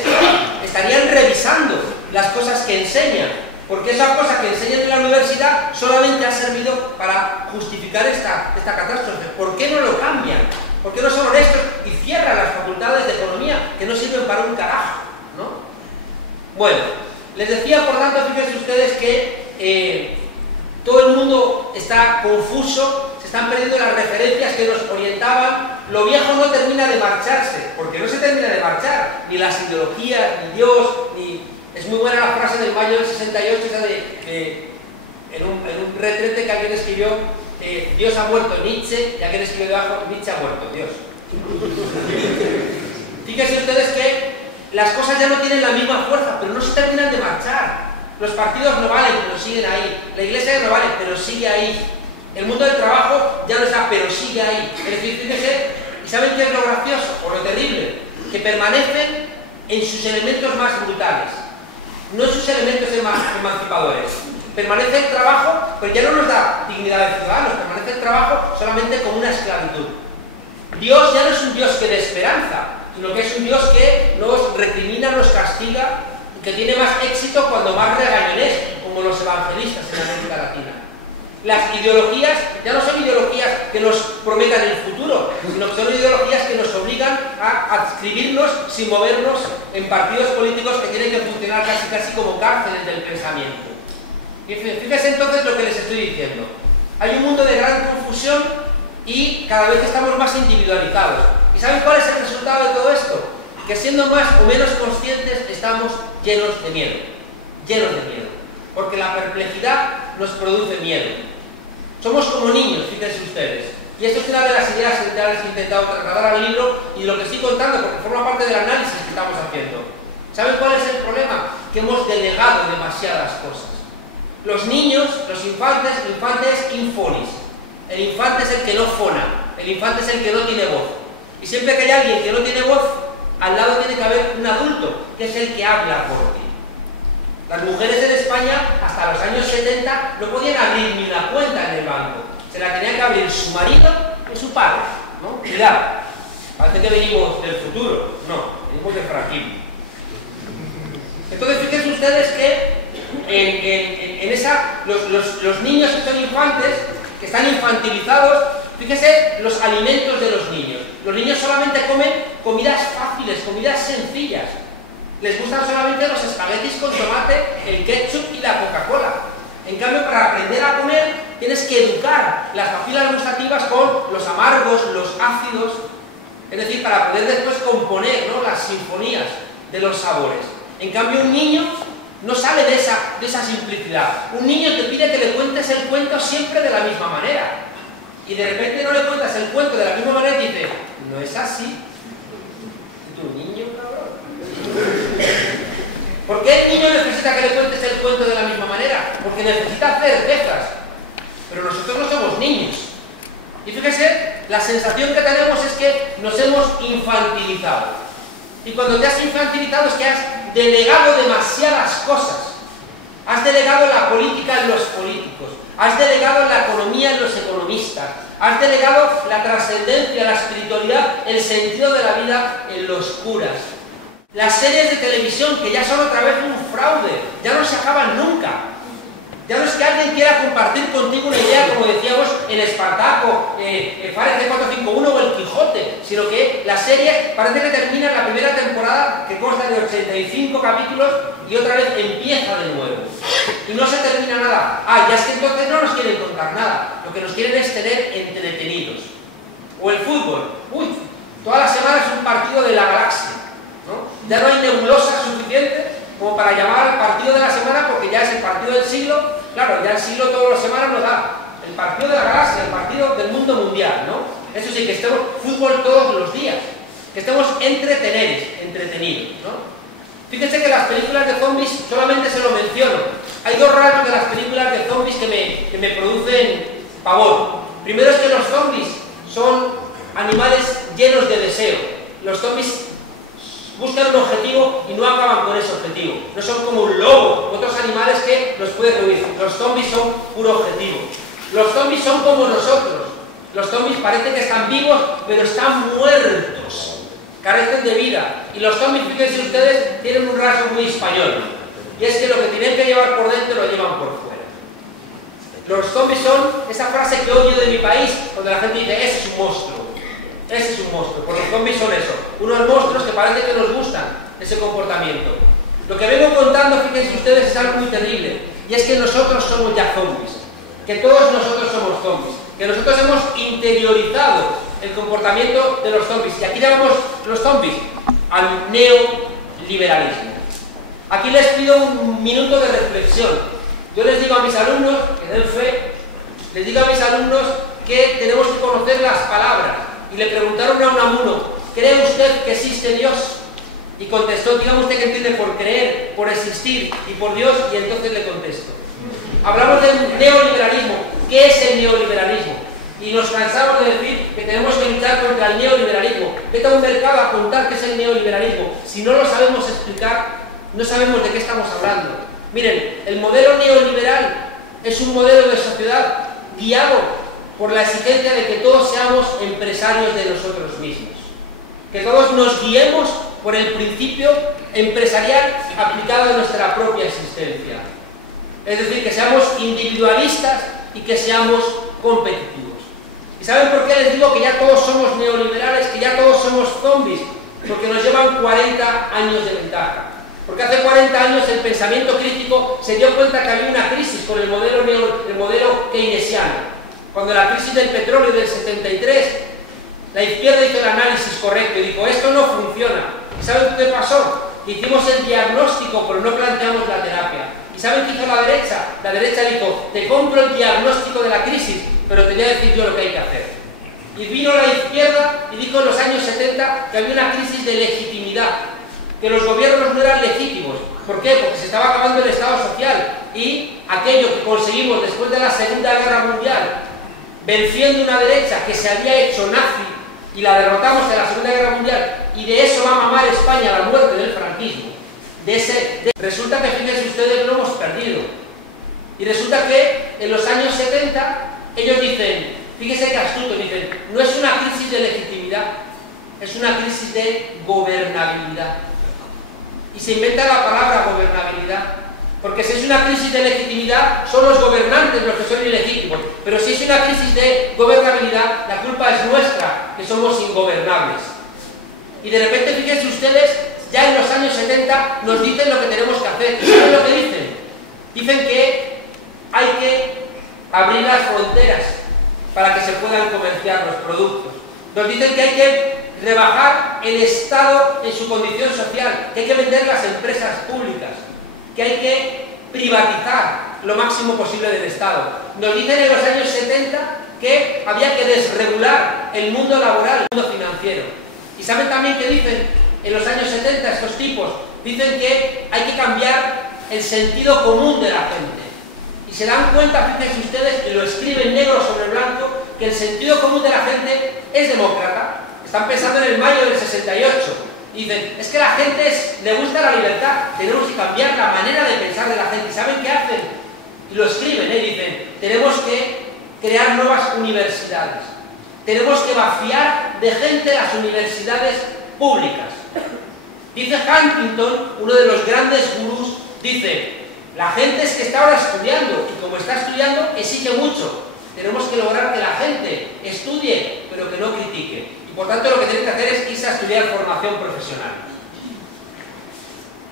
estarían revisando las cosas que enseñan. Porque esa cosa que enseñan en la universidad solamente ha servido para justificar esta catástrofe. ¿Por qué no lo cambian? ¿Por qué no son honestos y cierran las facultades de economía que no sirven para un carajo, ¿no? Bueno, les decía, por tanto, fíjense ustedes que todo el mundo está confuso, se están perdiendo las referencias que nos orientaban. Lo viejo no termina de marcharse, porque no se termina de marchar, ni las ideologías, ni Dios, ni... Es muy buena la frase del mayo del 68, esa en un retrete que alguien escribió, Dios ha muerto, Nietzsche, y alguien escribió debajo, Nietzsche ha muerto, Dios. Fíjense ustedes que las cosas ya no tienen la misma fuerza, pero no se terminan de marchar. Los partidos no valen, pero siguen ahí. La iglesia no vale, pero sigue ahí. El mundo del trabajo ya no está, pero sigue ahí. Es decir, fíjense, ¿y saben qué es lo gracioso o lo terrible? Que permanecen en sus elementos más brutales. No en sus elementos emancipadores. Permanece el trabajo, pero ya no nos da dignidad de ciudadanos, permanece el trabajo solamente como una esclavitud. Dios ya no es un Dios que dé esperanza, sino que es un Dios que nos recrimina, nos castiga, y que tiene más éxito cuando más regañones, como los evangelistas en América Latina. Las ideologías ya no son ideologías que nos prometan el futuro, sino que son ideologías que nos obligan a adscribirnos sin movernos en partidos políticos que tienen que funcionar casi como cárceles del pensamiento. Y fíjense entonces lo que les estoy diciendo. Hay un mundo de gran confusión y cada vez estamos más individualizados. ¿Y saben cuál es el resultado de todo esto? Que siendo más o menos conscientes estamos llenos de miedo. Llenos de miedo. Porque la perplejidad nos produce miedo. Somos como niños, fíjense ustedes. Y esto es una de las ideas centrales que he intentado trasladar al libro y de lo que estoy contando, porque forma parte del análisis que estamos haciendo. ¿Saben cuál es el problema? Que hemos delegado demasiadas cosas. Los niños, los infantes infonis. El infante es el que no fona, el infante es el que no tiene voz. Y siempre que hay alguien que no tiene voz, al lado tiene que haber un adulto, que es el que habla por ti. Las mujeres en España, hasta los años 70, no podían abrir ni una cuenta en el banco. Se la tenía que abrir su marido y su padre, ¿no? Cuidado, parece que venimos del futuro. No, venimos del franquismo. Entonces, fíjense ustedes que los niños que son infantes, que están infantilizados, fíjense los alimentos de los niños. Los niños solamente comen comidas fáciles, comidas sencillas. Les gustan solamente los espaguetis con tomate, el ketchup y la Coca-Cola. En cambio, para aprender a comer, tienes que educar las papilas gustativas con los amargos, los ácidos. Es decir, para poder después componer, ¿no?, las sinfonías de los sabores. En cambio, un niño no sale de esa simplicidad. Un niño te pide que le cuentes el cuento siempre de la misma manera. Y de repente no le cuentas el cuento de la misma manera y dice, no es así. Tu niño, cabrón. ¿Por qué el niño necesita que le cuentes el cuento de la misma manera? Porque necesita certezas. Pero nosotros no somos niños. Y fíjese, la sensación que tenemos es que nos hemos infantilizado. Y cuando te has infantilizado es que has delegado demasiadas cosas. Has delegado la política en los políticos. Has delegado la economía en los economistas. Has delegado la trascendencia, la espiritualidad, el sentido de la vida en los curas. Las series de televisión, que ya son otra vez un fraude, ya no se acaban nunca. Ya no es que alguien quiera compartir contigo una idea, como decíamos, el Espartaco, Fahrenheit 451 o el Quijote, sino que la serie parece que termina en la primera temporada, que consta de 85 capítulos, y otra vez empieza de nuevo. Y no se termina nada. Ya es que entonces no nos quieren contar nada. Lo que nos quieren es tener entretenidos. O el fútbol. Toda la semana es un partido de la galaxia, ¿no? Ya no hay nebulosa suficiente como para llamar al partido de la semana, porque ya es el partido del siglo. Claro, ya el siglo todas las semanas nos da el partido de la galaxia, el partido del mundo mundial, ¿no? Eso sí, que estemos fútbol todos los días, que estemos entretenidos, ¿no? Fíjense que las películas de zombies solamente se lo menciono. Hay dos rasgos de las películas de zombies que me producen pavor. Primero es que los zombies son animales llenos de deseo. Los zombies buscan un objetivo y no acaban con ese objetivo. No son como un lobo u otros animales que los pueden huir. Los zombies son puro objetivo. Los zombies son como nosotros. Los zombies parecen que están vivos, pero están muertos. Carecen de vida. Y los zombies, fíjense ustedes, tienen un rasgo muy español. Y es que lo que tienen que llevar por dentro lo llevan por fuera. Los zombies son esa frase que odio de mi país, cuando la gente dice, ese es un monstruo. Ese es un monstruo. Pues los zombies son eso. Unos monstruos que parece que nos gustan ese comportamiento. Lo que vengo contando, fíjense ustedes, es algo muy terrible. Y es que nosotros somos ya zombies. Que todos nosotros somos zombies. Que nosotros hemos interiorizado el comportamiento de los zombies. Y aquí llamamos los zombies al neoliberalismo. Aquí les pido un minuto de reflexión. Yo les digo a mis alumnos, que den fe, les digo a mis alumnos que tenemos que conocer las palabras. Y le preguntaron a Unamuno, ¿cree usted que existe Dios? Y contestó, dígame usted que entiende por creer, por existir y por Dios, y entonces le contesto. Hablamos del neoliberalismo. ¿Qué es el neoliberalismo? Y nos cansamos de decir que tenemos que luchar contra el neoliberalismo. Vete a un mercado a contar qué es el neoliberalismo. Si no lo sabemos explicar, no sabemos de qué estamos hablando. Miren, el modelo neoliberal es un modelo de sociedad guiado por la exigencia de que todos seamos empresarios de nosotros mismos. Que todos nos guiemos por el principio empresarial aplicado a nuestra propia existencia. Es decir, que seamos individualistas y que seamos competitivos. ¿Y saben por qué les digo que ya todos somos neoliberales, que ya todos somos zombies? Porque nos llevan 40 años de ventaja. Porque hace 40 años el pensamiento crítico se dio cuenta que había una crisis con el modelo keynesiano. Cuando la crisis del petróleo del 73, la izquierda hizo el análisis correcto y dijo, esto no funciona. ¿Y saben qué pasó? Que hicimos el diagnóstico, pero no planteamos la terapia. ¿Y saben qué hizo la derecha? La derecha dijo, te compro el diagnóstico de la crisis, pero te voy a decir yo lo que hay que hacer. Y vino la izquierda y dijo en los años 70 que había una crisis de legitimidad, que los gobiernos no eran legítimos. ¿Por qué? Porque se estaba acabando el Estado social y aquello que conseguimos después de la Segunda Guerra Mundial, venciendo una derecha que se había hecho nazi y la derrotamos en la Segunda Guerra Mundial, y de eso va a mamar España la muerte del franquismo. Resulta que, fíjense ustedes, lo hemos perdido. Y resulta que en los años 70 ellos dicen, fíjense que astuto, dicen, no es una crisis de legitimidad, es una crisis de gobernabilidad. Y se inventa la palabra gobernabilidad, porque si es una crisis de legitimidad, son los gobernantes los que son ilegítimos, pero si es una crisis de gobernabilidad, la culpa es nuestra, que somos ingobernables. Y de repente, fíjense ustedes, ya en los años 70 nos dicen lo que tenemos que hacer. ¿Saben lo que dicen? Dicen que hay que abrir las fronteras para que se puedan comerciar los productos. Nos dicen que hay que rebajar el Estado en su condición social, que hay que vender las empresas públicas, que hay que privatizar lo máximo posible del Estado. Nos dicen en los años 70 que había que desregular el mundo laboral, el mundo financiero. ¿Y saben también qué dicen? En los años 70 estos tipos dicen que hay que cambiar el sentido común de la gente. Y se dan cuenta, fíjense ustedes, y lo escriben negro sobre blanco, que el sentido común de la gente es demócrata. Están pensando en el mayo del 68. Y dicen, es que la gente le gusta la libertad, tenemos que cambiar la manera de pensar de la gente. ¿Y saben qué hacen? Y lo escriben, dicen, tenemos que crear nuevas universidades. Tenemos que vaciar de gente las universidades públicas. Dice Huntington, uno de los grandes gurús, dice, la gente es que está ahora estudiando y como está estudiando exige mucho. Tenemos que lograr que la gente estudie, pero que no critique. Y por tanto lo que tienen que hacer es irse a estudiar formación profesional.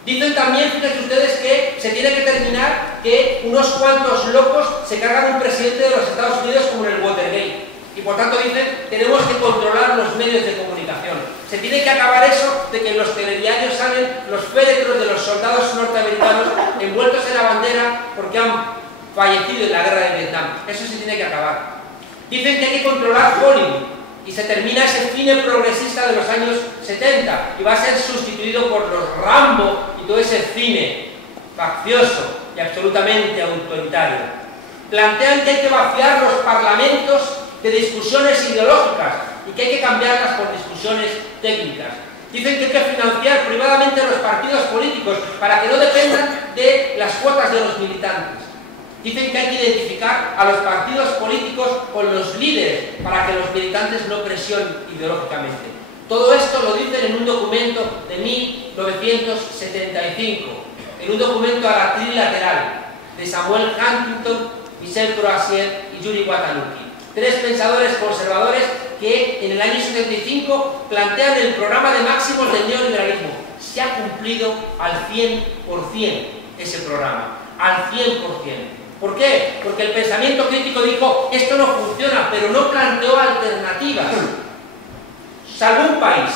Dicen también, fíjense ustedes, que se tiene que terminar que unos cuantos locos se cargan un presidente de los Estados Unidos como en el Watergate. Y por tanto dicen, tenemos que controlar los medios de comunicación. Se tiene que acabar eso de que en los telediarios salen los féretros de los soldados norteamericanos envueltos en la bandera porque han fallecido en la guerra de Vietnam. Eso se tiene que acabar. Dicen que hay que controlar Hollywood y se termina ese cine progresista de los años 70 y va a ser sustituido por los Rambo y todo ese cine faccioso y absolutamente autoritario. Plantean que hay que vaciar los parlamentos de discusiones ideológicas y que hay que cambiarlas por discusiones técnicas. Dicen que hay que financiar privadamente a los partidos políticos para que no dependan de las cuotas de los militantes. Dicen que hay que identificar a los partidos políticos con los líderes para que los militantes no presionen ideológicamente. Todo esto lo dicen en un documento de 1975, en un documento a la trilateral de Samuel Huntington, Michel Crozier y Yuri Watanuki. Tres pensadores conservadores que en el año 75 plantean el programa de máximos del neoliberalismo. Se ha cumplido al 100% ese programa, al 100%. ¿Por qué? Porque el pensamiento crítico dijo, esto no funciona, pero no planteó alternativas. Salvo un país.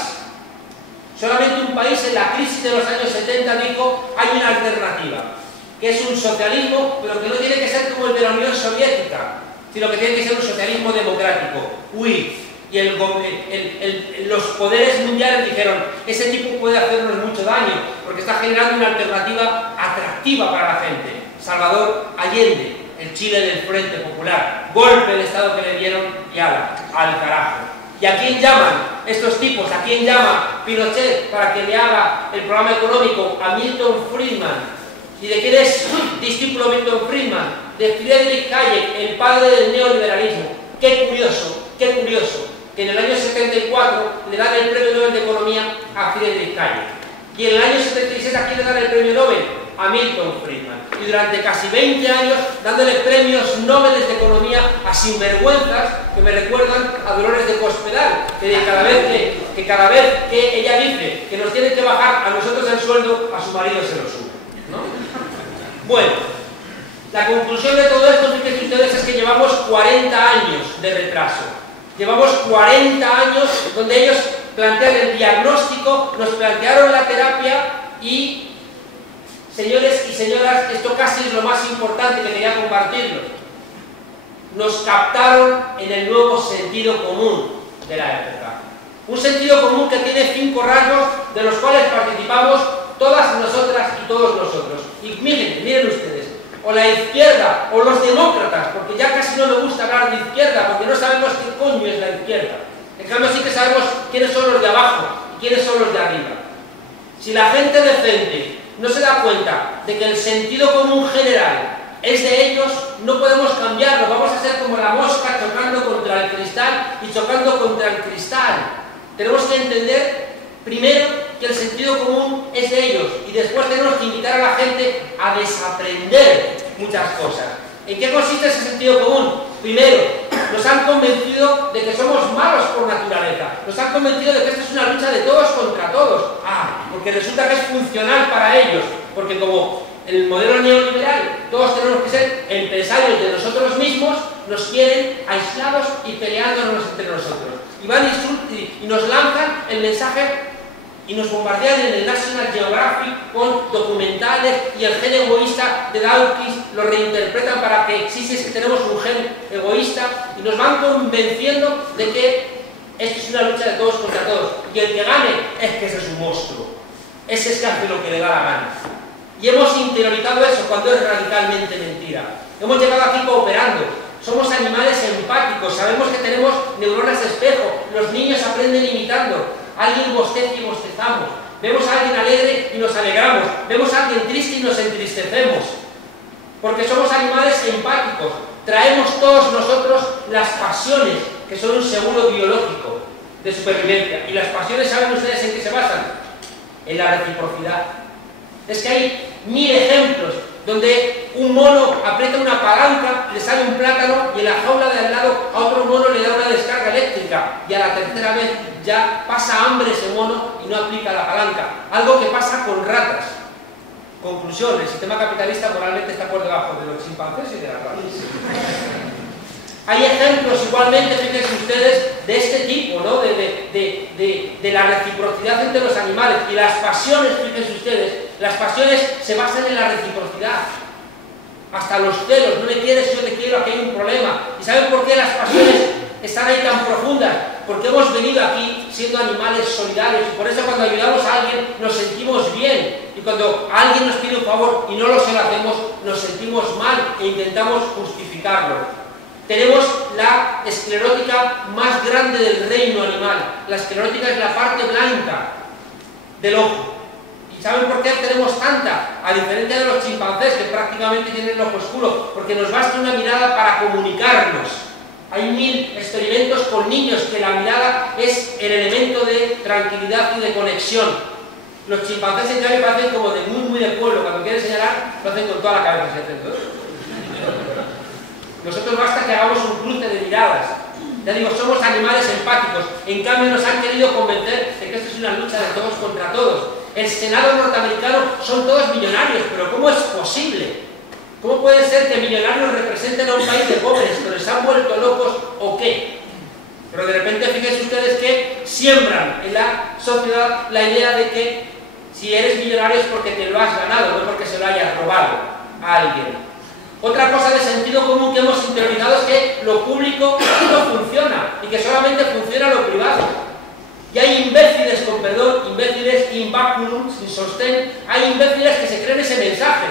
Solamente un país en la crisis de los años 70 dijo, hay una alternativa, que es un socialismo, pero que no tiene que ser como el de la Unión Soviética, sino que tiene que ser un socialismo democrático. Y los poderes mundiales dijeron, ese tipo puede hacernos mucho daño, porque está generando una alternativa atractiva para la gente. Salvador Allende, el Chile del Frente Popular, golpe de Estado que le dieron y al carajo. ¿Y a quién llaman estos tipos? ¿A quién llama Pinochet para que le haga el programa económico? A Milton Friedman. ¿Y de quién es discípulo Milton Friedman? De Friedrich Hayek, el padre del neoliberalismo. Qué curioso, que en el año 74 le dan el premio Nobel de Economía a Friedrich Hayek. Y en el año 76 ¿a quién le dan el premio Nobel? A Milton Friedman. Y durante casi 20 años dándole premios Nobel de Economía a sinvergüenzas que me recuerdan a Dolores de Cospedal, que cada vez que ella dice que nos tiene que bajar a nosotros el sueldo, a su marido se lo sube, ¿no? Bueno, la conclusión de todo esto, fíjense ustedes, es que llevamos 40 años de retraso. Llevamos 40 años donde ellos plantean el diagnóstico, nos plantearon la terapia y, señores y señoras, esto casi es lo más importante que quería compartirlo. Nos captaron en el nuevo sentido común de la época. Un sentido común que tiene 5 rasgos de los cuales participamos todas nosotras y todos nosotros. Y miren ustedes, o la izquierda o los demócratas, porque ya casi no me gusta hablar de izquierda, porque no sabemos qué coño es la izquierda. En cambio sí que sabemos quiénes son los de abajo y quiénes son los de arriba. Si la gente decente no se da cuenta de que el sentido común general es de ellos, no podemos cambiarlo. Vamos a ser como la mosca chocando contra el cristal y chocando contra el cristal. Tenemos que entender primero que el sentido común es de ellos y después tenemos que invitar a la gente a desaprender muchas cosas. ¿En qué consiste ese sentido común? Primero, nos han convencido de que somos malos por naturaleza. Nos han convencido de que esto es una lucha de todos contra todos. Porque resulta que es funcional para ellos. Porque como el modelo neoliberal, todos tenemos que ser empresarios de nosotros mismos, nos quieren aislados y peleándonos entre nosotros. Y van y nos lanzan el mensaje y nos bombardean en el National Geographic con documentales y el gen egoísta de Dawkins lo reinterpretan para que sí, tenemos un gen egoísta y nos van convenciendo de que esto es una lucha de todos contra todos y el que gane es que ese es un monstruo, ese es que hace lo que le da la gana. Y hemos interiorizado eso cuando es radicalmente mentira. Hemos llegado aquí cooperando, somos animales empáticos, sabemos que tenemos neuronas de espejo, los niños aprenden imitando. Alguien bosteza y bostezamos, vemos a alguien alegre y nos alegramos, vemos a alguien triste y nos entristecemos, porque somos animales empáticos, traemos todos nosotros las pasiones, que son un seguro biológico de supervivencia, y las pasiones, ¿saben ustedes en qué se basan? En la reciprocidad. Es que hay 1000 ejemplos donde un mono aprieta una palanca, le sale un plátano y en la jaula de al lado a otro mono le da una descarga eléctrica y a la tercera vez ya pasa hambre ese mono y no aplica la palanca. Algo que pasa con ratas. Conclusión, el sistema capitalista moralmente está por debajo de los chimpancés y de las ratas. Hay ejemplos igualmente, fíjense ustedes, de este tipo, ¿no? de la reciprocidad entre los animales. Y las pasiones, fíjense ustedes, las pasiones se basan en la reciprocidad. Hasta los celos, no me quieres, yo te quiero, aquí hay un problema. ¿Y saben por qué las pasiones están ahí tan profundas? Porque hemos venido aquí siendo animales solidarios, y por eso cuando ayudamos a alguien nos sentimos bien, y cuando alguien nos pide un favor y no lo hacemos, nos sentimos mal e intentamos justificarlo. Tenemos la esclerótica más grande del reino animal. La esclerótica es la parte blanca del ojo. ¿Y saben por qué tenemos tanta? A diferencia de los chimpancés, que prácticamente tienen el ojo oscuro, porque nos basta una mirada para comunicarnos. Hay 1000 experimentos con niños que la mirada es el elemento de tranquilidad y de conexión. Los chimpancés en cambio parecen como de muy de pueblo. Cuando quieren señalar, lo hacen con toda la cabeza. Nosotros basta que hagamos un cruce de miradas. Ya digo, somos animales empáticos. En cambio nos han querido convencer de que esto es una lucha de todos contra todos. El Senado norteamericano son todos millonarios, pero ¿cómo es posible? ¿Cómo puede ser que millonarios representen a un país de pobres, pero se han vuelto locos o qué? Pero de repente fíjense ustedes que siembran en la sociedad la idea de que si eres millonario es porque te lo has ganado, no porque se lo hayas robado a alguien. Otra cosa de sentido común que hemos interiorizado es que lo público no funciona y que solamente funciona lo privado. Y hay imbéciles, con perdón, imbéciles in baculum, sin sostén, hay imbéciles que se creen ese mensaje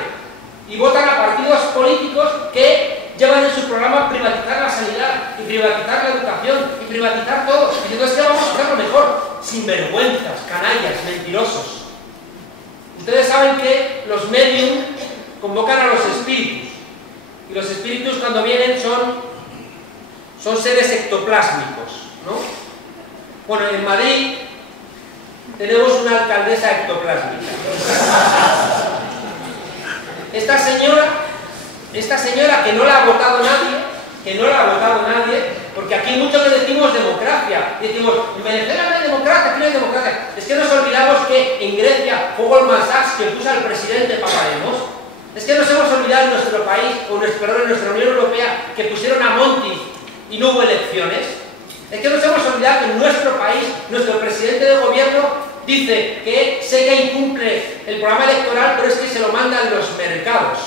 y votan a partidos políticos que llevan en su programa privatizar la sanidad y privatizar la educación y privatizar todo. Y entonces, ¿qué vamos a hacer lo mejor? Sinvergüenzas, canallas, mentirosos. Ustedes saben que los medium convocan a los espíritus. Y los espíritus cuando vienen son seres ectoplásmicos, ¿no? Bueno, en Madrid tenemos una alcaldesa ectoplásmica. Esta señora que no la ha votado nadie, porque aquí mucho que decimos democracia, decimos, en Venezuela no hay democracia, aquí no hay democracia. Es que nos olvidamos que en Grecia fue Goldman Sachs que puso al presidente Papademos. Es que nos hemos olvidado en nuestro país, en nuestra Unión Europea, que pusieron a Monti y no hubo elecciones. Es que nos hemos olvidado que en nuestro país, nuestro presidente de gobierno dice que sé que incumple el programa electoral, pero es que se lo mandan los mercados.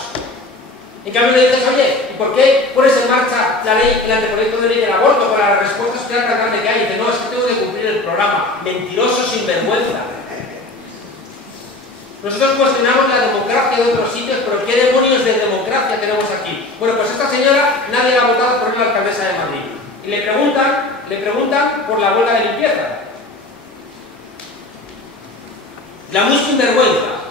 En cambio le dices, oye, ¿y por qué pones en marcha la ley, el anteproyecto de ley del aborto con la respuesta social tan grande que hay? Y dice, no, es que tengo que cumplir el programa. Mentiroso, sinvergüenza. Nosotros cuestionamos la democracia de otros sitios, pero ¿qué demonios de democracia tenemos aquí? Bueno, pues esta señora nadie la ha votado por una alcaldesa de Madrid. Y le preguntan por la huelga de limpieza. La muy sinvergüenza.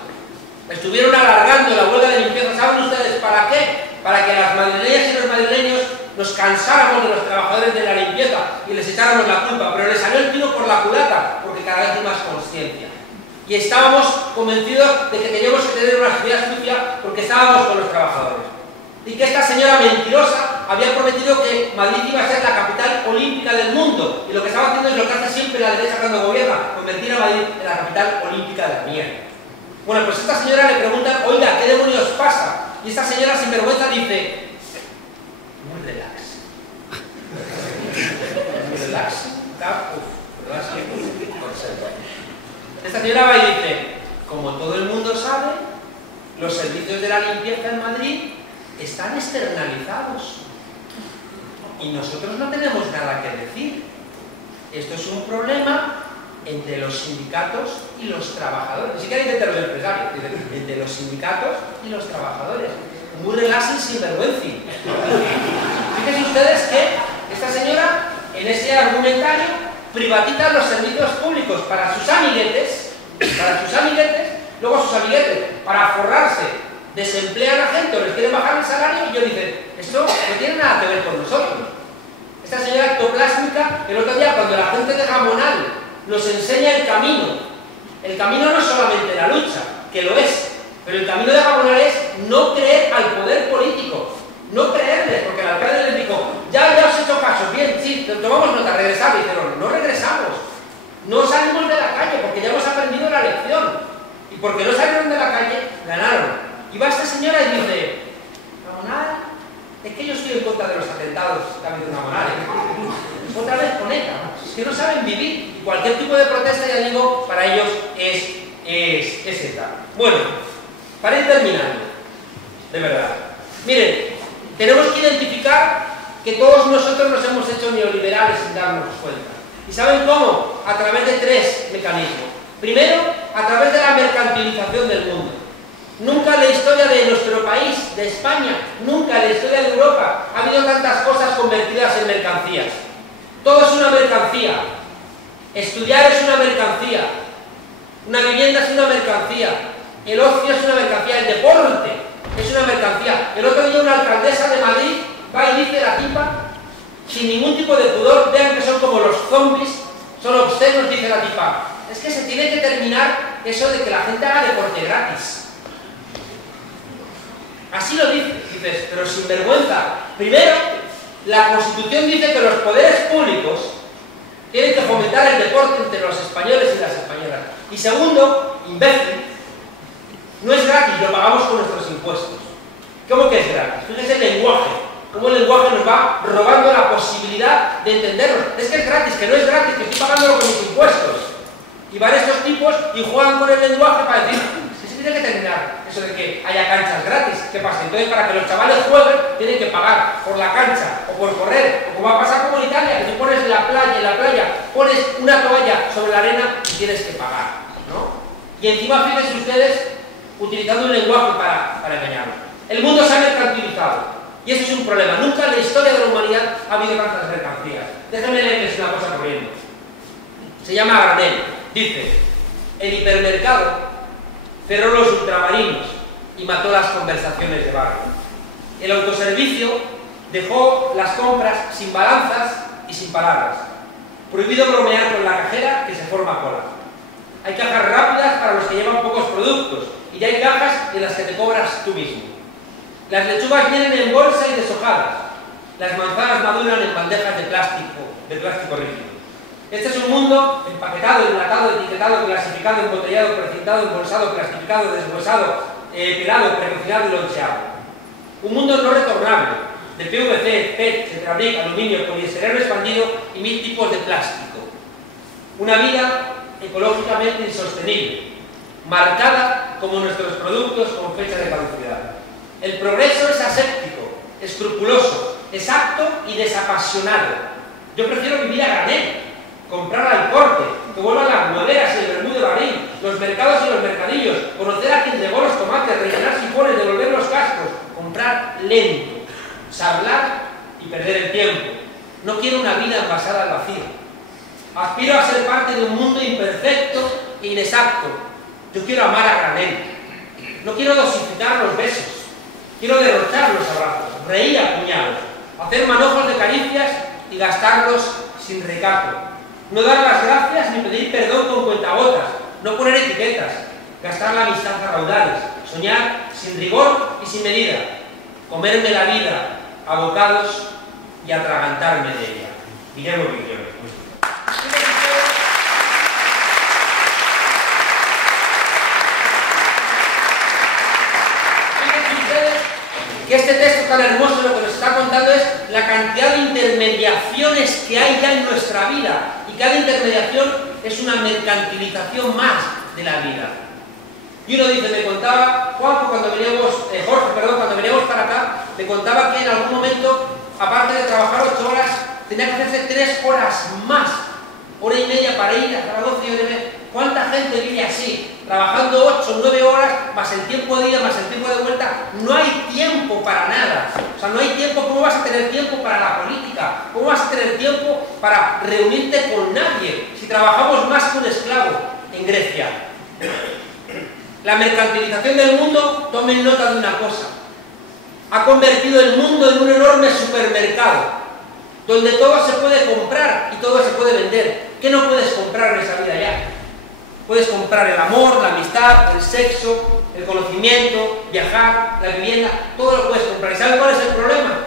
Estuvieron alargando la huelga de limpieza. ¿Saben ustedes para qué? Para que las madrileñas y los madrileños nos cansáramos de los trabajadores de la limpieza y les echáramos la culpa. Pero les salió el tiro por la culata, porque cada vez hay más consciencia. Y estábamos convencidos de que teníamos que tener una sociedad sucia porque estábamos con los trabajadores. Y que esta señora mentirosa había prometido que Madrid iba a ser la capital olímpica del mundo. Y lo que estaba haciendo es lo que hace siempre la derecha cuando gobierna, convertir a Madrid en la capital olímpica de la mierda. Bueno, pues a esta señora le preguntan, oiga, ¿qué demonios pasa? Y esta señora sin vergüenza dice, muy relax. Muy relax. Esta señora va y dice, como todo el mundo sabe, los servicios de la limpieza en Madrid están externalizados y nosotros no tenemos nada que decir. Esto es un problema entre los sindicatos y los trabajadores. Ni siquiera dice entre los empresarios, dice entre los sindicatos y los trabajadores. Muy relax y sinvergüenza. Fíjense ustedes que esta señora, en ese argumentario, privatiza los servicios públicos para sus amiguetes, luego sus amiguetes, para forrarse, desemplean a gente o les quieren bajar el salario y ellos dicen, esto no tiene nada que ver con nosotros. Esta señora ectoplásmica, el otro día cuando la gente de Gamonal nos enseña el camino no es solamente la lucha, que lo es, pero el camino de Gamonal es no creer al poder político, no creerles, porque el alcalde les dijo, ya os he hecho caso, bien, sí, tomamos nota, regresamos, y dijeron, no regresamos, no salimos de la calle, porque ya hemos aprendido la lección, y porque no salieron de la calle, ganaron. Y va esta señora y dice, Gamonal Es que yo estoy en contra de los atentados que ha habido una moral. Otra vez con ETA. Es que no saben vivir. Y cualquier tipo de protesta, ya digo, para ellos es ETA. Bueno, para ir terminando, de verdad. Miren, tenemos que identificar que todos nosotros nos hemos hecho neoliberales sin darnos cuenta. ¿Y saben cómo? A través de tres mecanismos. Primero, a través de la mercantilización del mundo. Nunca en la historia de nuestro país, de España, nunca en la historia de Europa ha habido tantas cosas convertidas en mercancías. Todo es una mercancía. Estudiar es una mercancía. Una vivienda es una mercancía. El ocio es una mercancía. El deporte es una mercancía. El otro día una alcaldesa de Madrid va y dice la tipa, sin ningún tipo de pudor, vean que son como los zombies, son obscenos, dice la tipa. Es que se tiene que terminar eso de que la gente haga deporte gratis. Así lo dice, dices, pero sin vergüenza. Primero, la Constitución dice que los poderes públicos tienen que fomentar el deporte entre los españoles y las españolas. Y segundo, imbécil, no es gratis, lo pagamos con nuestros impuestos. ¿Cómo que es gratis? Fíjense el lenguaje, cómo el lenguaje nos va robando la posibilidad de entendernos. Es que es gratis, que no es gratis, que estoy pagándolo con mis impuestos. Y van estos tipos y juegan con el lenguaje para decir, que se tiene que terminar eso de que haya canchas gratis. ¿Qué pasa? Entonces, para que los chavales jueguen, tienen que pagar por la cancha o por correr, o como va a pasar como en Italia, que tú pones en la playa pones una toalla sobre la arena y tienes que pagar, ¿no? Y encima, fíjense ustedes, utilizando un lenguaje para engañarnos. El mundo se ha mercantilizado. Y eso es un problema. Nunca en la historia de la humanidad ha habido tantas mercancías. Déjenme leerles una cosa corriendo. Se llama Granel. Dice, el hipermercado cerró los ultramarinos y mató las conversaciones de barrio. El autoservicio dejó las compras sin balanzas y sin palabras. Prohibido bromear con la cajera que se forma cola. Hay cajas rápidas para los que llevan pocos productos y ya hay cajas en las que te cobras tú mismo. Las lechugas vienen en bolsa y deshojadas. Las manzanas maduran en bandejas de plástico rígido. Este es un mundo empaquetado, enlatado, etiquetado, clasificado, embotellado, precintado, embolsado, plastificado, deshuesado, pelado, precocinado y loncheado. Un mundo no retornable, de PVC, PET, Tetrabric, aluminio, poliestireno expandido y 1000 tipos de plástico. Una vida ecológicamente insostenible, marcada como nuestros productos con fecha de caducidad. El progreso es aséptico, escrupuloso, exacto y desapasionado. Yo prefiero vivir a granel, comprar al corte, que vuelvan las bodegas y el vermú de barril, los mercados y los mercadillos, conocer a quien llegó los tomates, rellenar sifones, devolver los cascos, comprar lento, charlar y perder el tiempo. No quiero una vida envasada al vacío. Aspiro a ser parte de un mundo imperfecto e inexacto. Yo quiero amar a granel. No quiero dosificar los besos. Quiero derrochar los abrazos, reír a puñados, hacer manojos de caricias y gastarlos sin recato. No dar las gracias ni pedir perdón con cuentagotas, no poner etiquetas, gastar la amistad a raudales, soñar sin rigor y sin medida, comerme la vida a bocados y atragantarme de ella. Guillermo Villoro. Que este texto tan hermoso lo que nos está contando es la cantidad de intermediaciones que hay ya en nuestra vida, y cada intermediación es una mercantilización más de la vida. Y uno dice, me contaba, Juanjo, cuando veníamos para acá, me contaba que en algún momento, aparte de trabajar 8 horas, tenía que hacerse 3 horas más, hora y media para ir a Zaragoza y ver. ¿Cuánta gente vive así? Trabajando 8 o 9 horas, más el tiempo de ida, más el tiempo de vuelta. No hay tiempo para nada. O sea, no hay tiempo. ¿Cómo vas a tener tiempo para la política? ¿Cómo vas a tener tiempo para reunirte con nadie? Si trabajamos más que un esclavo en Grecia. La mercantilización del mundo, tomen nota de una cosa. Ha convertido el mundo en un enorme supermercado, donde todo se puede comprar y todo se puede vender. ¿Qué no puedes comprar en esa vida ya? Puedes comprar el amor, la amistad, el sexo, el conocimiento, viajar, la vivienda, todo lo puedes comprar. ¿Y sabes cuál es el problema?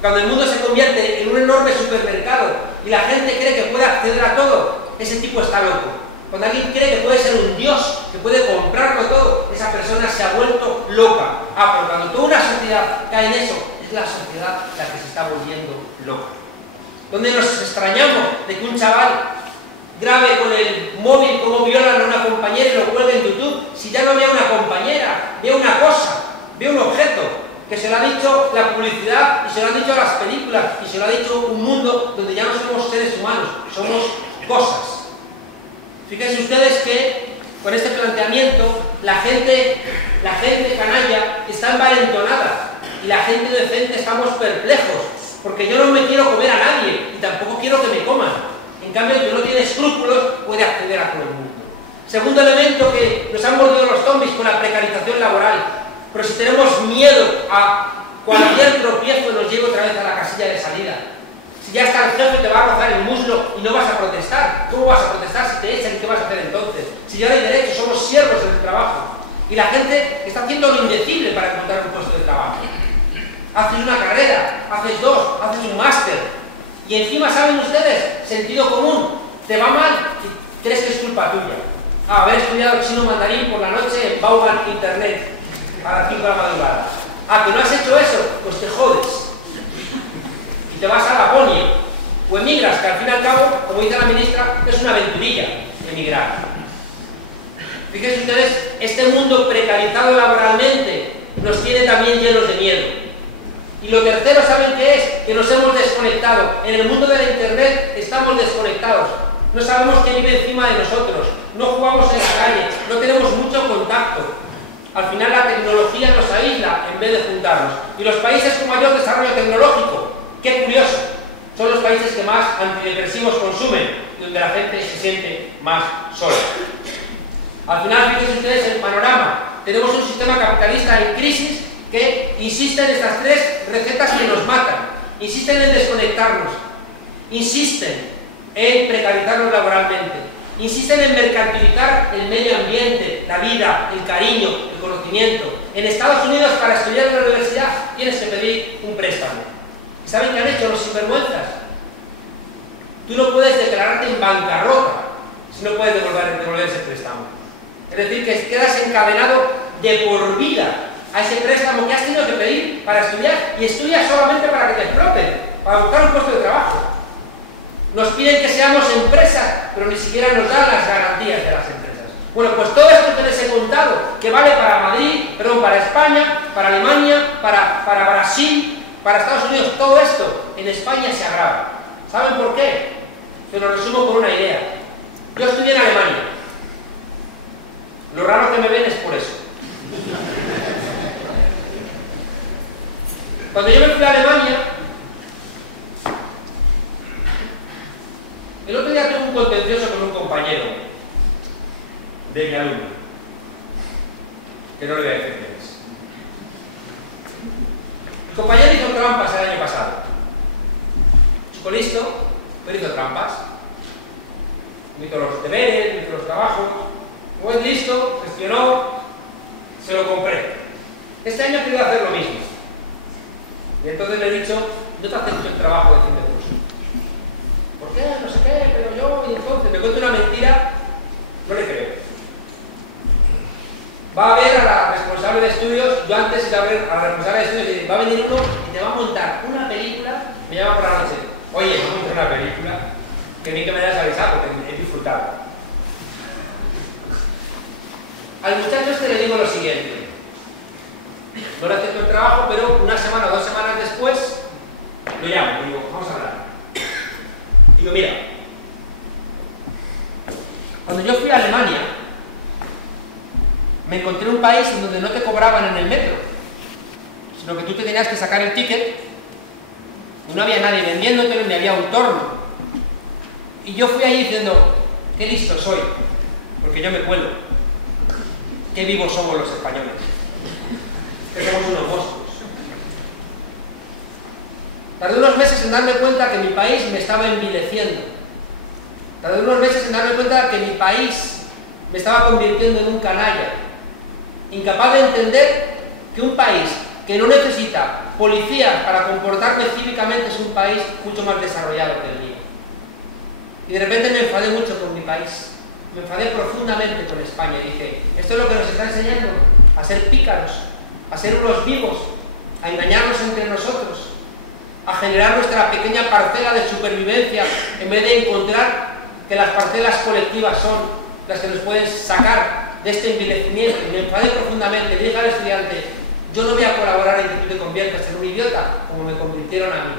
Cuando el mundo se convierte en un enorme supermercado y la gente cree que puede acceder a todo, ese tipo está loco. Cuando alguien cree que puede ser un dios, que puede comprarlo todo, esa persona se ha vuelto loca. Pero cuando toda una sociedad cae en eso, es la sociedad la que se está volviendo loca. Donde nos extrañamos de que un chaval grabe con el móvil cómo violan a una compañera y lo cuelga en YouTube, si ya no ve a una compañera, ve una cosa, ve un objeto, que se lo ha dicho la publicidad y se lo han dicho las películas y se lo ha dicho un mundo donde ya no somos seres humanos, somos cosas. Fíjense ustedes que con este planteamiento la gente canalla está envalentonada y la gente decente estamos perplejos, porque yo no me quiero comer a nadie y tampoco quiero que me coman. En cambio, el que no tiene escrúpulos puede acceder a todo el mundo. Segundo elemento, que nos han mordido los zombies con la precarización laboral. Pero si tenemos miedo a cualquier tropiezo nos lleve otra vez a la casilla de salida. Si ya está el jefe y te va a rozar el muslo y no vas a protestar, ¿cómo vas a protestar si te echan y qué vas a hacer entonces? Si ya no hay derechos, somos siervos en el trabajo. Y la gente está haciendo lo indecible para encontrar un puesto de trabajo. Haces una carrera, haces dos, haces un máster. Y encima, ¿saben ustedes? Sentido común. Te va mal y crees que es culpa tuya. Haber estudiado chino mandarín por la noche en Bauman Internet a las 5 de la madrugada. Que no has hecho eso, pues te jodes. Y te vas a Laponia. O emigras, que al fin y al cabo, como dice la ministra, es una aventurilla emigrar. Fíjense ustedes, este mundo precarizado laboralmente nos tiene también llenos de miedo. Y lo tercero, ¿saben qué es? Que nos hemos desconectado. En el mundo de la Internet estamos desconectados. No sabemos qué vive encima de nosotros. No jugamos en la calle. No tenemos mucho contacto. Al final la tecnología nos aísla en vez de juntarnos. Y los países con mayor desarrollo tecnológico, qué curioso, son los países que más antidepresivos consumen y donde la gente se siente más sola. Al final, fíjense ustedes el panorama. Tenemos un sistema capitalista en crisis que insisten en estas tres recetas que nos matan, insisten en desconectarnos, insisten en precarizarnos laboralmente, insisten en mercantilizar el medio ambiente, la vida, el cariño, el conocimiento. En Estados Unidos, para estudiar en la universidad, tienes que pedir un préstamo. ¿Y saben qué han hecho los sinvergüenzas? Tú no puedes declararte en bancarrota si no puedes devolver ese préstamo. Es decir, que quedas encadenado de por vida a ese préstamo que has tenido que pedir para estudiar, y estudias solamente para que te exploten, para buscar un puesto de trabajo. Nos piden que seamos empresas, pero ni siquiera nos dan las garantías de las empresas. Bueno, pues todo esto que les he contado, que vale para España, para Alemania, para Brasil, para Estados Unidos, todo esto en España se agrava. ¿Saben por qué? Se lo resumo con una idea. Yo estudié en Alemania. Lo raro que me ven es por eso. Cuando yo me fui a Alemania, el otro día tuve un contencioso con un compañero de mi alumno, que no le voy a decir quién es. Mi compañero hizo trampas el año pasado. Chico listo, pero hizo trampas. Me hizo los deberes, me hizo los trabajos. Luego es listo, gestionó, se lo compré. Este año quiero hacer lo mismo. Y entonces le he dicho, no te acepto el trabajo de fin de curso. ¿Por qué? No sé qué, pero yo, y entonces me cuento una mentira, no le creo. Va a ver a la responsable de estudios, yo antes iba a ver a la responsable de estudios y va a venir uno y te va a montar una película, me llama por la noche, oye, vamos a montar una película, que ni que me hayas avisado porque he disfrutado. Al muchacho este le digo lo siguiente. No le acepto el trabajo, pero una semana o 2 semanas después lo llamo y digo, vamos a hablar. Digo, mira, cuando yo fui a Alemania, me encontré un país en donde no te cobraban en el metro, sino que tú te tenías que sacar el ticket y no había nadie vendiéndotelo ni había un torno. Y yo fui ahí diciendo, qué listo soy, porque yo me cuelo. Qué vivos somos los españoles. Que somos unos monstruos. Tardé unos meses en darme cuenta que mi país me estaba envileciendo. Tardé unos meses en darme cuenta que mi país me estaba convirtiendo en un canalla. Incapaz de entender que un país que no necesita policías para comportarme cívicamente es un país mucho más desarrollado que el mío. Y de repente me enfadé mucho con mi país. Me enfadé profundamente con España y dije, esto es lo que nos está enseñando, a ser pícaros, a ser unos vivos, a engañarnos entre nosotros, a generar nuestra pequeña parcela de supervivencia, en vez de encontrar que las parcelas colectivas son las que nos pueden sacar de este envilecimiento. Y me enfadé profundamente, le dije al estudiante: yo no voy a colaborar en que tú te conviertas en un idiota, como me convirtieron a mí.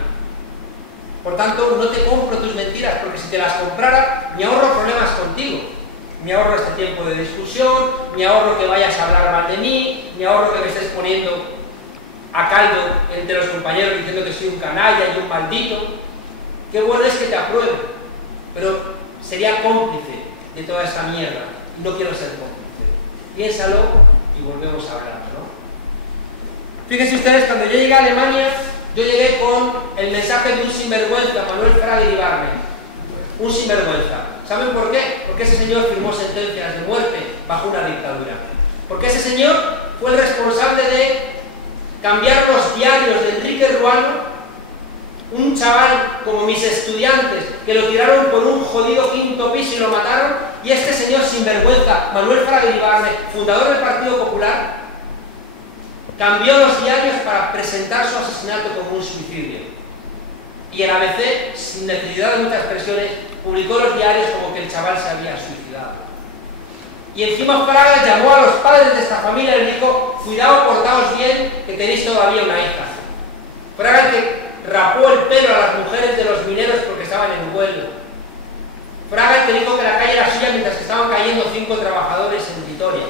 Por tanto, no te compro tus mentiras, porque si te las comprara, me ahorro problemas contigo. Me ahorro este tiempo de discusión, me ahorro que vayas a hablar mal de mí, me ahorro que me estés poniendo a caldo entre los compañeros diciendo que soy un canalla y un maldito. Qué bueno es que te apruebe, pero sería cómplice de toda esta mierda, y no quiero ser cómplice. Piénsalo y volvemos a hablar, ¿no? Fíjense ustedes, cuando yo llegué a Alemania, yo llegué con el mensaje de un sinvergüenza, Manuel Fraga Iribarne. Un sinvergüenza. ¿Saben por qué? Porque ese señor firmó sentencias de muerte bajo una dictadura. Porque ese señor fue el responsable de cambiar los diarios de Enrique Ruano, un chaval como mis estudiantes, que lo tiraron por un jodido quinto piso y lo mataron, y este señor sinvergüenza, Manuel Fraga Iribarne, fundador del Partido Popular, cambió los diarios para presentar su asesinato como un suicidio. Y el ABC, sin necesidad de muchas presiones, publicó los diarios como que el chaval se había suicidado. Y encima Fraga llamó a los padres de esta familia y les dijo: cuidado, portaos bien, que tenéis todavía una hija. Fraga, que rapó el pelo a las mujeres de los mineros porque estaban en huelga. Fraga, que dijo que la calle era suya mientras que estaban cayendo 5 trabajadores en Vitoria.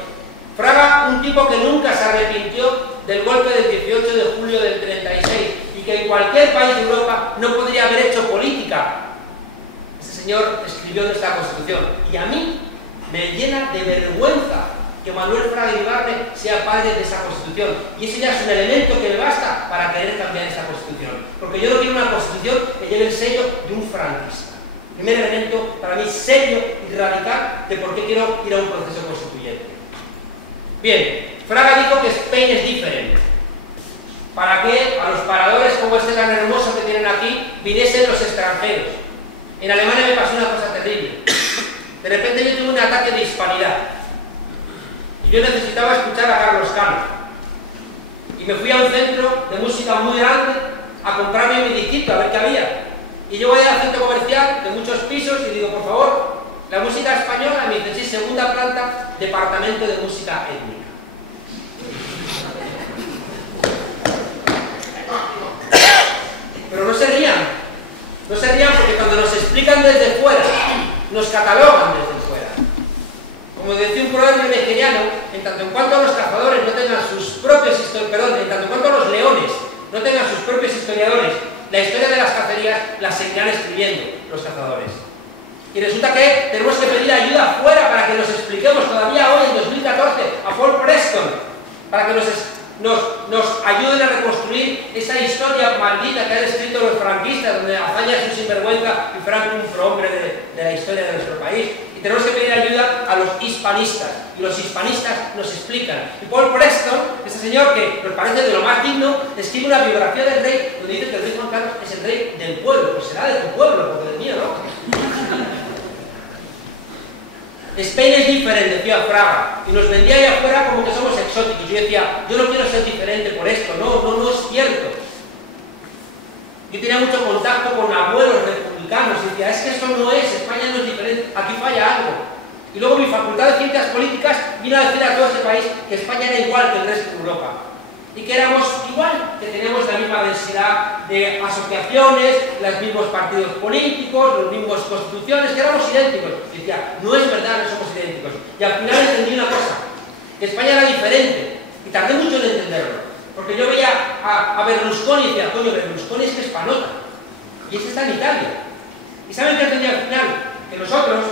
Fraga, un tipo que nunca se arrepintió del golpe del 18 de julio del 36 y que en cualquier país de Europa no podría haber hecho política. Ese señor escribió nuestra Constitución, y a mí me llena de vergüenza que Manuel Fraga Iribarne sea padre de esa Constitución, y ese ya es un elemento que me basta para querer cambiar esta Constitución, porque yo no quiero una Constitución que lleve el sello de un franquista. Primer elemento para mí serio y radical de por qué quiero ir a un proceso constituyente. Bien, Fraga dijo que Spain es diferente, para que a los paradores como este tan hermoso que tienen aquí viniesen los extranjeros. En Alemania me pasó una cosa terrible. De repente yo tuve un ataque de hispanidad y yo necesitaba escuchar a Carlos Cano, y me fui a un centro de música muy grande a comprarme mi disquito, a ver qué había. Y yo voy al centro comercial de muchos pisos y digo: por favor, la música española. Y me dicen: sí, segunda planta, departamento de música étnica. Pero no se rían porque cuando nos explican desde fuera, nos catalogan desde fuera. Como decía un proverbio nigeriano, en tanto en cuanto los cazadores no tengan sus propios historiadores, en tanto en cuanto los leones no tengan sus propios historiadores, la historia de las cacerías la seguirán escribiendo los cazadores. Y resulta que tenemos que pedir ayuda afuera para que nos expliquemos todavía hoy, en 2014, a Paul Preston, para que nos ayuden a reconstruir esa historia maldita que han escrito los franquistas, donde Azaña es un sinvergüenza y Franco un prohombre de la historia de nuestro país. Y tenemos que pedir ayuda a los hispanistas, y los hispanistas nos explican. Y Paul Preston, ese señor que nos parece de lo más digno, escribe una biografía del rey donde dice que el rey Juan Carlos es el rey del pueblo. Pues será de tu pueblo, porque del mío, ¿no? Spain es diferente, decía Fraga, y nos vendía ahí afuera como que somos exóticos. Yo decía: yo no quiero ser diferente por esto. No es cierto. Yo tenía mucho contacto con abuelos republicanos y decía: es que esto no es, España no es diferente, aquí falla algo. Y luego mi facultad de Ciencias Políticas vino a decir a todo este país que España era igual que el resto de Europa, y que éramos igual, que teníamos la misma densidad de asociaciones, los mismos partidos políticos, los mismos constituciones, que éramos idénticos. Y decía: no es verdad, no somos idénticos. Y al final entendí una cosa, que España era diferente, y tardé mucho en entenderlo, porque yo veía a Berlusconi y decía: coño, Berlusconi es que es panota, y ese está en Italia. ¿Y saben qué entendí al final? Que nosotros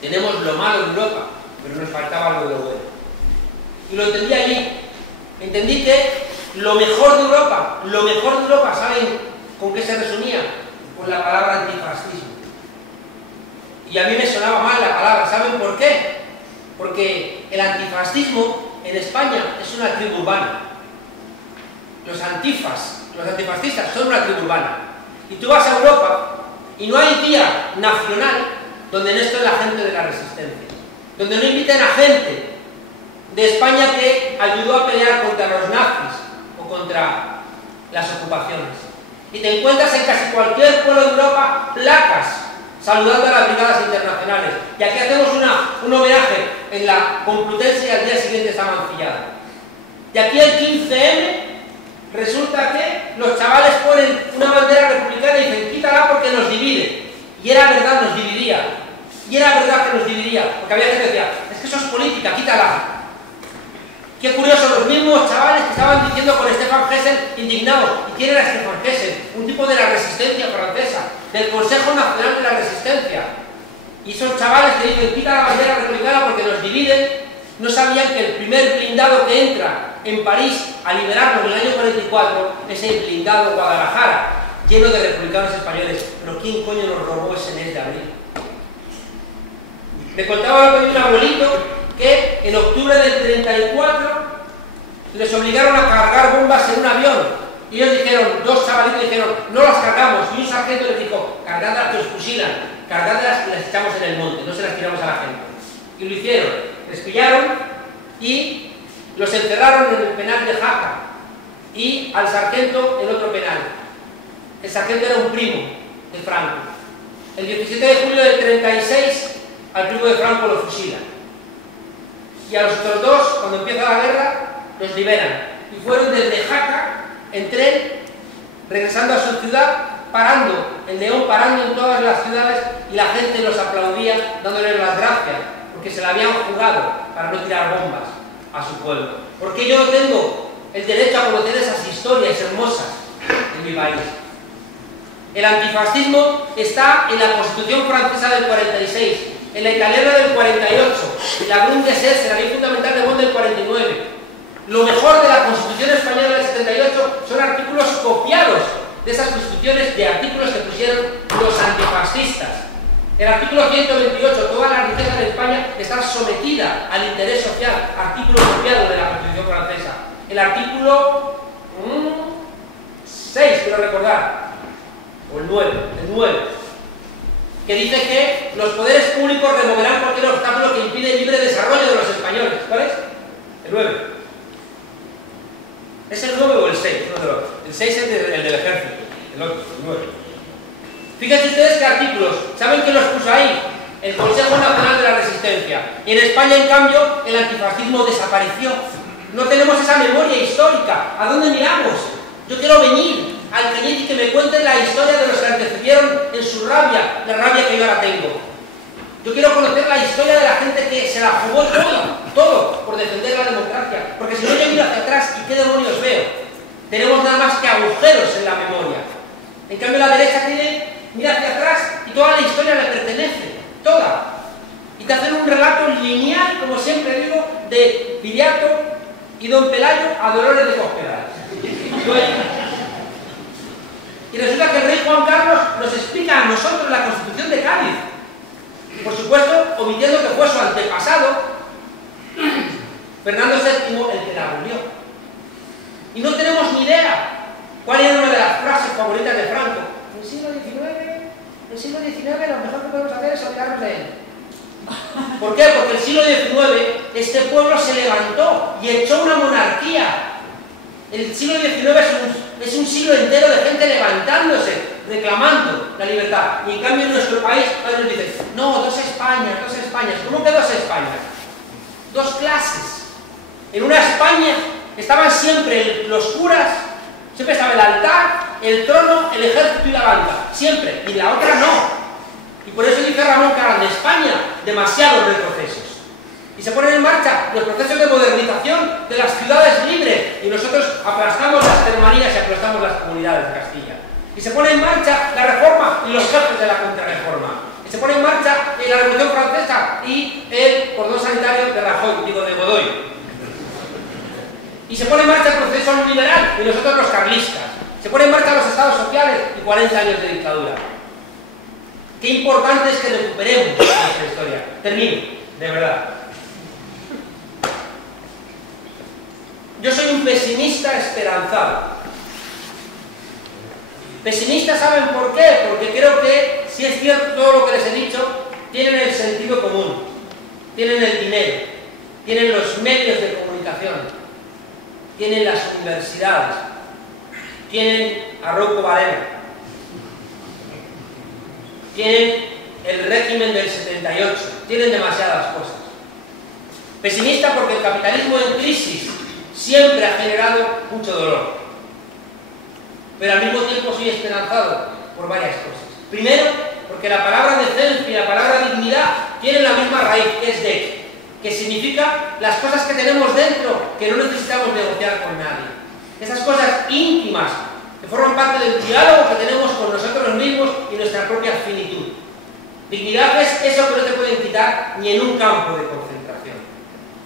tenemos lo malo de Europa, pero nos faltaba algo de lo bueno. Y lo entendí allí. Entendí que lo mejor de Europa, ¿saben con qué se resumía? Con la palabra antifascismo. Y a mí me sonaba mal la palabra. ¿Saben por qué? Porque el antifascismo en España es una tribu urbana. Los antifascistas son una tribu urbana. Y tú vas a Europa y no hay día nacional donde no esté la gente de la resistencia. donde no inviten a gente de España que ayudó a pelear contra los nazis o contra las ocupaciones. Y te encuentras en casi cualquier pueblo de Europa placas saludando a las brigadas internacionales. Y aquí hacemos un homenaje en la Complutense y al día siguiente está mancillada. Y aquí el 15M resulta que los chavales ponen una bandera republicana y dicen quítala porque nos divide. Y era verdad, nos dividía. Y era verdad que nos dividía, porque había gente que decía, es que eso es política, quítala. Qué curioso, los mismos chavales que estaban diciendo con Stefan Hessel indignados. ¿Y quién era Stefan Hessel? Un tipo de la resistencia francesa, del Consejo Nacional de la Resistencia. Y esos chavales que dicen, quita la bandera republicana porque nos dividen, no sabían que el primer blindado que entra en París a liberarnos en el año 44 es el blindado Guadalajara, lleno de republicanos españoles. Pero ¿quién coño nos robó ese mes de abril? Me contaba un abuelito que en octubre del 34 les obligaron a cargar bombas en un avión y ellos dijeron, dos chavalitos dijeron, no las cargamos, y un sargento les dijo, cargadlas que os fusilan, cargadlas y las echamos en el monte, no se las tiramos a la gente. Y lo hicieron, les pillaron y los encerraron en el penal de Jaca y al sargento en otro penal. El sargento era un primo de Franco. El 17 de julio del 36 al primo de Franco lo fusilan. Y a los otros dos, cuando empieza la guerra, los liberan. Y fueron desde Jaca, en tren, regresando a su ciudad, parando, en León, parando en todas las ciudades, y la gente los aplaudía, dándoles las gracias, porque se la habían jugado para no tirar bombas a su pueblo. Porque yo no tengo el derecho a conocer esas historias hermosas en mi país. El antifascismo está en la Constitución francesa del 46, en la italiana del 48, en la Grundgesetz, en la ley fundamental de Bonn del 49. Lo mejor de la Constitución española del 78 son artículos copiados de esas constituciones, de artículos que pusieron los antifascistas. El artículo 128, toda la riqueza de España está sometida al interés social, artículo copiado de la Constitución francesa. El artículo 6, quiero recordar, o el 9, que dice que los poderes públicos removerán cualquier obstáculo que impide el libre desarrollo de los españoles. ¿Cuál es? El 9. ¿Es el 9 o el 6? El 6 es el del ejército, el otro, el 9. Fíjense ustedes qué artículos. ¿Saben quién los puso ahí? El Consejo Nacional de la Resistencia. Y en España, en cambio, el antifascismo desapareció. No tenemos esa memoria histórica. ¿A dónde miramos? Yo quiero venir al Cañete y que me cuenten la historia de los que antecedieron en su rabia, la rabia que yo ahora tengo. Yo quiero conocer la historia de la gente que se la jugó todo por defender la democracia. Porque si no, yo miro hacia atrás y qué demonios veo. Tenemos nada más que agujeros en la memoria. En cambio, la derecha mira hacia atrás y toda la historia le pertenece. Toda. Y te hacen un relato lineal, como siempre digo, de Viriato y Don Pelayo a Dolores de Cospedal. Y resulta que el rey Juan Carlos nos explica a nosotros la Constitución de Cádiz. Por supuesto, omitiendo que fue su antepasado, Fernando VII, el que la abolió. Y no tenemos ni idea cuál era una de las frases favoritas de Franco. En el siglo XIX lo mejor que podemos hacer es olvidarnos de él. ¿Por qué? Porque el siglo XIX este pueblo se levantó y echó una monarquía. El siglo XIX es un siglo entero de gente levantándose, reclamando la libertad. Y en cambio en nuestro país nos dicen, no, dos Españas. ¿Cómo que dos Españas? Dos clases. En una España estaban siempre los curas, siempre estaba el altar, el trono, el ejército y la banca. Siempre. Y la otra no. Y por eso dice Ramón Carrán, de España, demasiados retrocesos. Y se ponen en marcha los procesos de modernización de las ciudades libres y nosotros aplastamos las hermanías y aplastamos las comunidades de Castilla. Y se pone en marcha la reforma y los jefes de la contrarreforma. Y se pone en marcha la Revolución Francesa y el cordón sanitario de Rajoy, digo de Godoy. Y se pone en marcha el proceso liberal y nosotros los carlistas. Se pone en marcha los estados sociales y 40 años de dictadura. Qué importante es que recuperemos nuestra historia. Termino, de verdad. Yo soy un pesimista esperanzado. Pesimista, ¿saben por qué? Porque creo que, si es cierto todo lo que les he dicho, tienen el sentido común. tienen el dinero, tienen los medios de comunicación, tienen las universidades, tienen a Rouco Varela, tienen el régimen del 78, tienen demasiadas cosas. Pesimista porque el capitalismo en crisis siempre ha generado mucho dolor, pero al mismo tiempo soy esperanzado por varias cosas. Primero, porque la palabra decencia y la palabra dignidad tienen la misma raíz, que es de, que significa las cosas que tenemos dentro, que no necesitamos negociar con nadie. Esas cosas íntimas, que forman parte del diálogo que tenemos con nosotros mismos y nuestra propia finitud. Dignidad es eso que no te pueden quitar ni en un campo de concentración.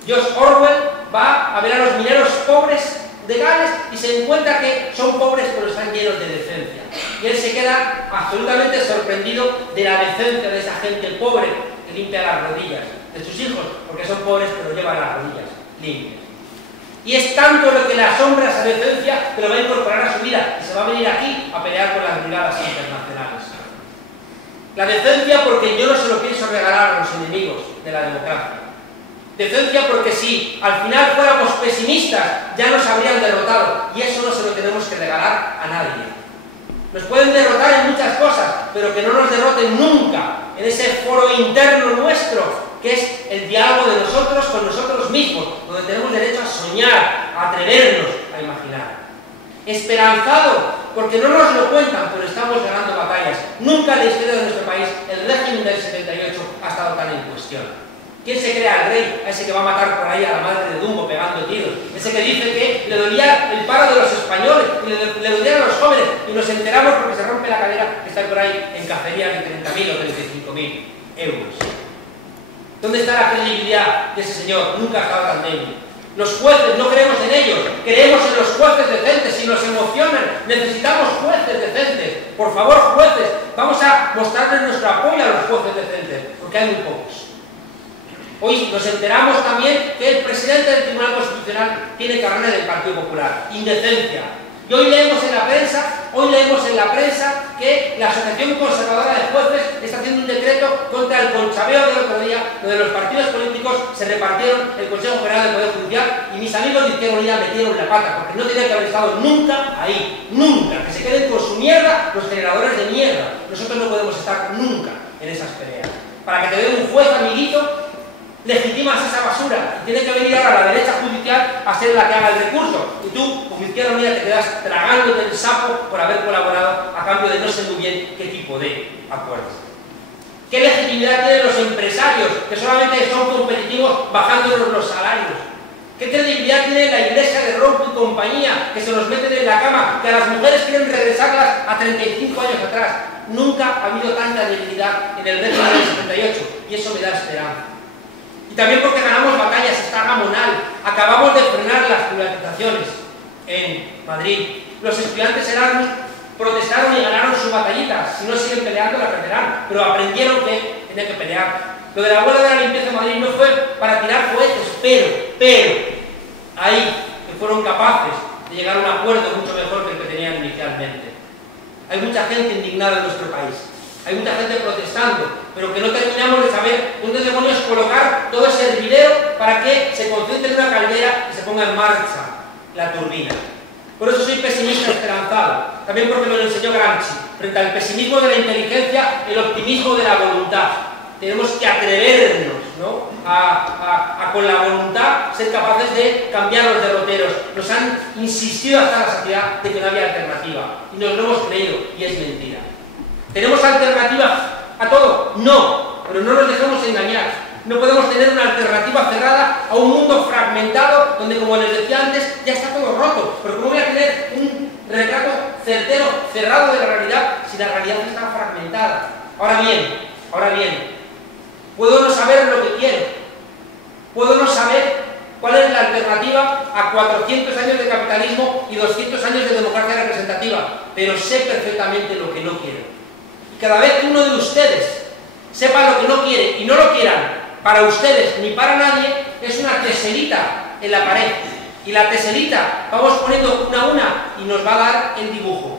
George Orwell va a ver a los mineros pobres de Gales y se encuentra que son pobres pero están llenos de decencia. Y él se queda absolutamente sorprendido de la decencia de esa gente pobre que limpia las rodillas de sus hijos, porque son pobres pero llevan las rodillas limpias. Y es tanto lo que le asombra esa decencia que lo va a incorporar a su vida y se va a venir aquí a pelear con las brigadas internacionales. La decencia porque yo no se lo pienso regalar a los enemigos de la democracia. Decencia porque si al final fuéramos pesimistas ya nos habrían derrotado y eso no se lo tenemos que regalar a nadie. Nos pueden derrotar en muchas cosas, pero que no nos derroten nunca en ese foro interno nuestro que es el diálogo de nosotros con nosotros mismos, donde tenemos derecho a soñar, a atrevernos a imaginar. Esperanzado porque no nos lo cuentan, pero estamos ganando batallas. Nunca en la historia de nuestro país el régimen del 78 ha estado tan en cuestión. ¿Quién se crea el rey? A ese que va a matar por ahí a la madre de Dumbo pegando tiros. Ese que dice que le dolía el paro de los españoles y le dolían a los jóvenes. Y nos enteramos porque se rompe la cadera que está por ahí en cacerías de 30.000 o 35.000 euros. ¿Dónde está la credibilidad de ese señor? Nunca ha estado tan débil. Los jueces, no creemos en ellos. Creemos en los jueces decentes y nos emocionan. Necesitamos jueces decentes. Por favor, jueces, vamos a mostrarles nuestro apoyo a los jueces decentes, porque hay muy pocos. Hoy nos enteramos también que el presidente del Tribunal Constitucional tiene carnet del Partido Popular. Indecencia. Y hoy leemos en la prensa que la Asociación Conservadora de Jueces está haciendo un decreto contra el conchabeo del otro día, donde los partidos políticos se repartieron el Consejo General del Poder Judicial y mis amigos de Izquierda Unida metieron la pata, porque no tenían que haber estado nunca ahí. Nunca. Que se queden con su mierda los generadores de mierda. Nosotros no podemos estar nunca en esas peleas. Para que te dé un juez, amiguito, legitimas esa basura y tiene que venir ahora la derecha judicial a ser la que haga el recurso y tú, como Izquierda Unida, te quedas tragándote el sapo por haber colaborado a cambio de no sé muy bien qué tipo de acuerdos. ¿Qué legitimidad tienen los empresarios que solamente son competitivos bajándonos los salarios? ¿Qué credibilidad tiene la Iglesia de Rouco y compañía que se nos meten en la cama, que a las mujeres quieren regresarlas a 35 años atrás? Nunca ha habido tanta debilidad en el régimen del 78 y eso me da esperanza. Y también porque ganamos batallas, está Gamonal. Acabamos de frenar las privatizaciones en Madrid. Los estudiantes Erasmus protestaron y ganaron su batallita. Si no siguen peleando, la perderán. Pero aprendieron que tenían que pelear. Lo de la huelga de la limpieza en Madrid no fue para tirar cohetes, pero ahí que fueron capaces de llegar a un acuerdo mucho mejor que el que tenían inicialmente. Hay mucha gente indignada en nuestro país. Hay mucha gente protestando, pero que no terminamos de saber dónde demonios colocar todo ese hervidero para que se concentre en una caldera y se ponga en marcha la turbina. Por eso soy pesimista esperanzado, también porque me lo enseñó Gramsci. Frente al pesimismo de la inteligencia, el optimismo de la voluntad. Tenemos que atrevernos, ¿no? a con la voluntad ser capaces de cambiar los derroteros. Nos han insistido hasta la saciedad de que no había alternativa y nos lo hemos creído y es mentira. ¿Tenemos alternativa a todo? No, pero no nos dejemos engañar. No podemos tener una alternativa cerrada a un mundo fragmentado donde, como les decía antes, ya está todo roto. Pero ¿cómo voy a tener un retrato certero, cerrado de la realidad, si la realidad está fragmentada? Ahora bien, puedo no saber lo que quiero. Puedo no saber cuál es la alternativa a 400 años de capitalismo y 200 años de democracia representativa, pero sé perfectamente lo que no quiero. Y cada vez que uno de ustedes sepa lo que no quiere y no lo quieran para ustedes ni para nadie, es una teserita en la pared. Y la teserita vamos poniendo una a una y nos va a dar el dibujo.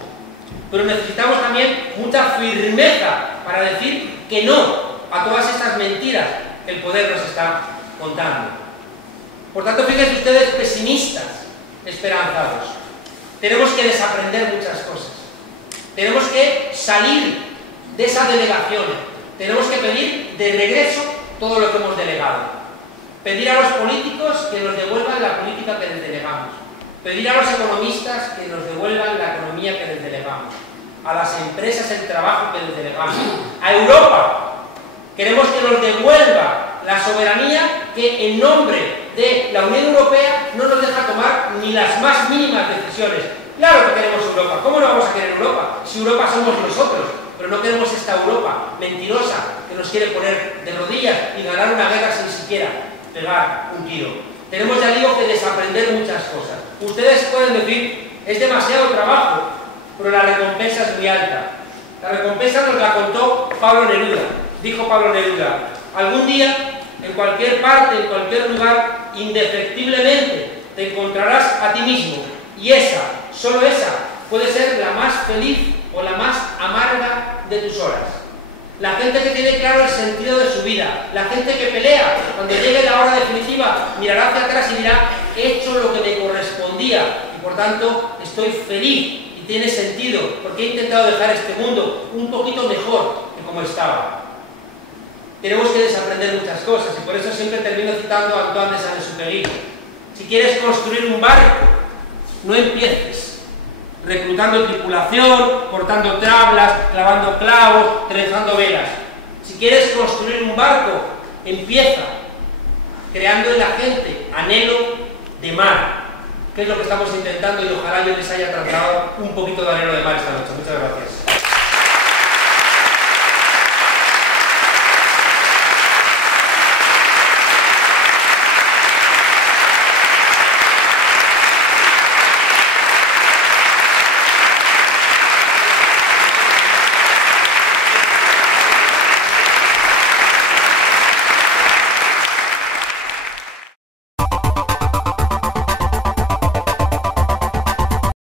Pero necesitamos también mucha firmeza para decir que no a todas estas mentiras que el poder nos está contando. Por tanto, fíjense ustedes, pesimistas, esperanzados. Tenemos que desaprender muchas cosas. Tenemos que salir de esas delegaciones. Tenemos que pedir de regreso todo lo que hemos delegado. Pedir a los políticos que nos devuelvan la política que les delegamos. Pedir a los economistas que nos devuelvan la economía que les delegamos. A las empresas el trabajo que les delegamos. A Europa queremos que nos devuelva la soberanía que en nombre de la Unión Europea no nos deja tomar ni las más mínimas decisiones. Claro que queremos Europa. ¿Cómo no vamos a querer Europa? Si Europa somos nosotros. Pero no queremos esta Europa mentirosa que nos quiere poner de rodillas y ganar una guerra sin siquiera pegar un tiro. Tenemos, ya digo, que desaprender muchas cosas. Ustedes pueden decir, es demasiado trabajo, pero la recompensa es muy alta. La recompensa nos la contó Pablo Neruda. Dijo Pablo Neruda, algún día, en cualquier parte, en cualquier lugar, indefectiblemente te encontrarás a ti mismo. Y esa, solo esa, puede ser la más feliz o la más amarga de tus horas. La gente que tiene claro el sentido de su vida, la gente que pelea, cuando llegue la hora definitiva, mirará hacia atrás y dirá, he hecho lo que me correspondía y por tanto estoy feliz y tiene sentido, porque he intentado dejar este mundo un poquito mejor que como estaba. Tenemos que desaprender muchas cosas y por eso siempre termino citando a Antoine de Saint-Exupéry. Si quieres construir un barco, no empieces reclutando tripulación, cortando tablas, clavando clavos, trenzando velas. Si quieres construir un barco, empieza creando en la gente anhelo de mar, que es lo que estamos intentando y ojalá yo les haya trasladado un poquito de anhelo de mar esta noche. Muchas gracias.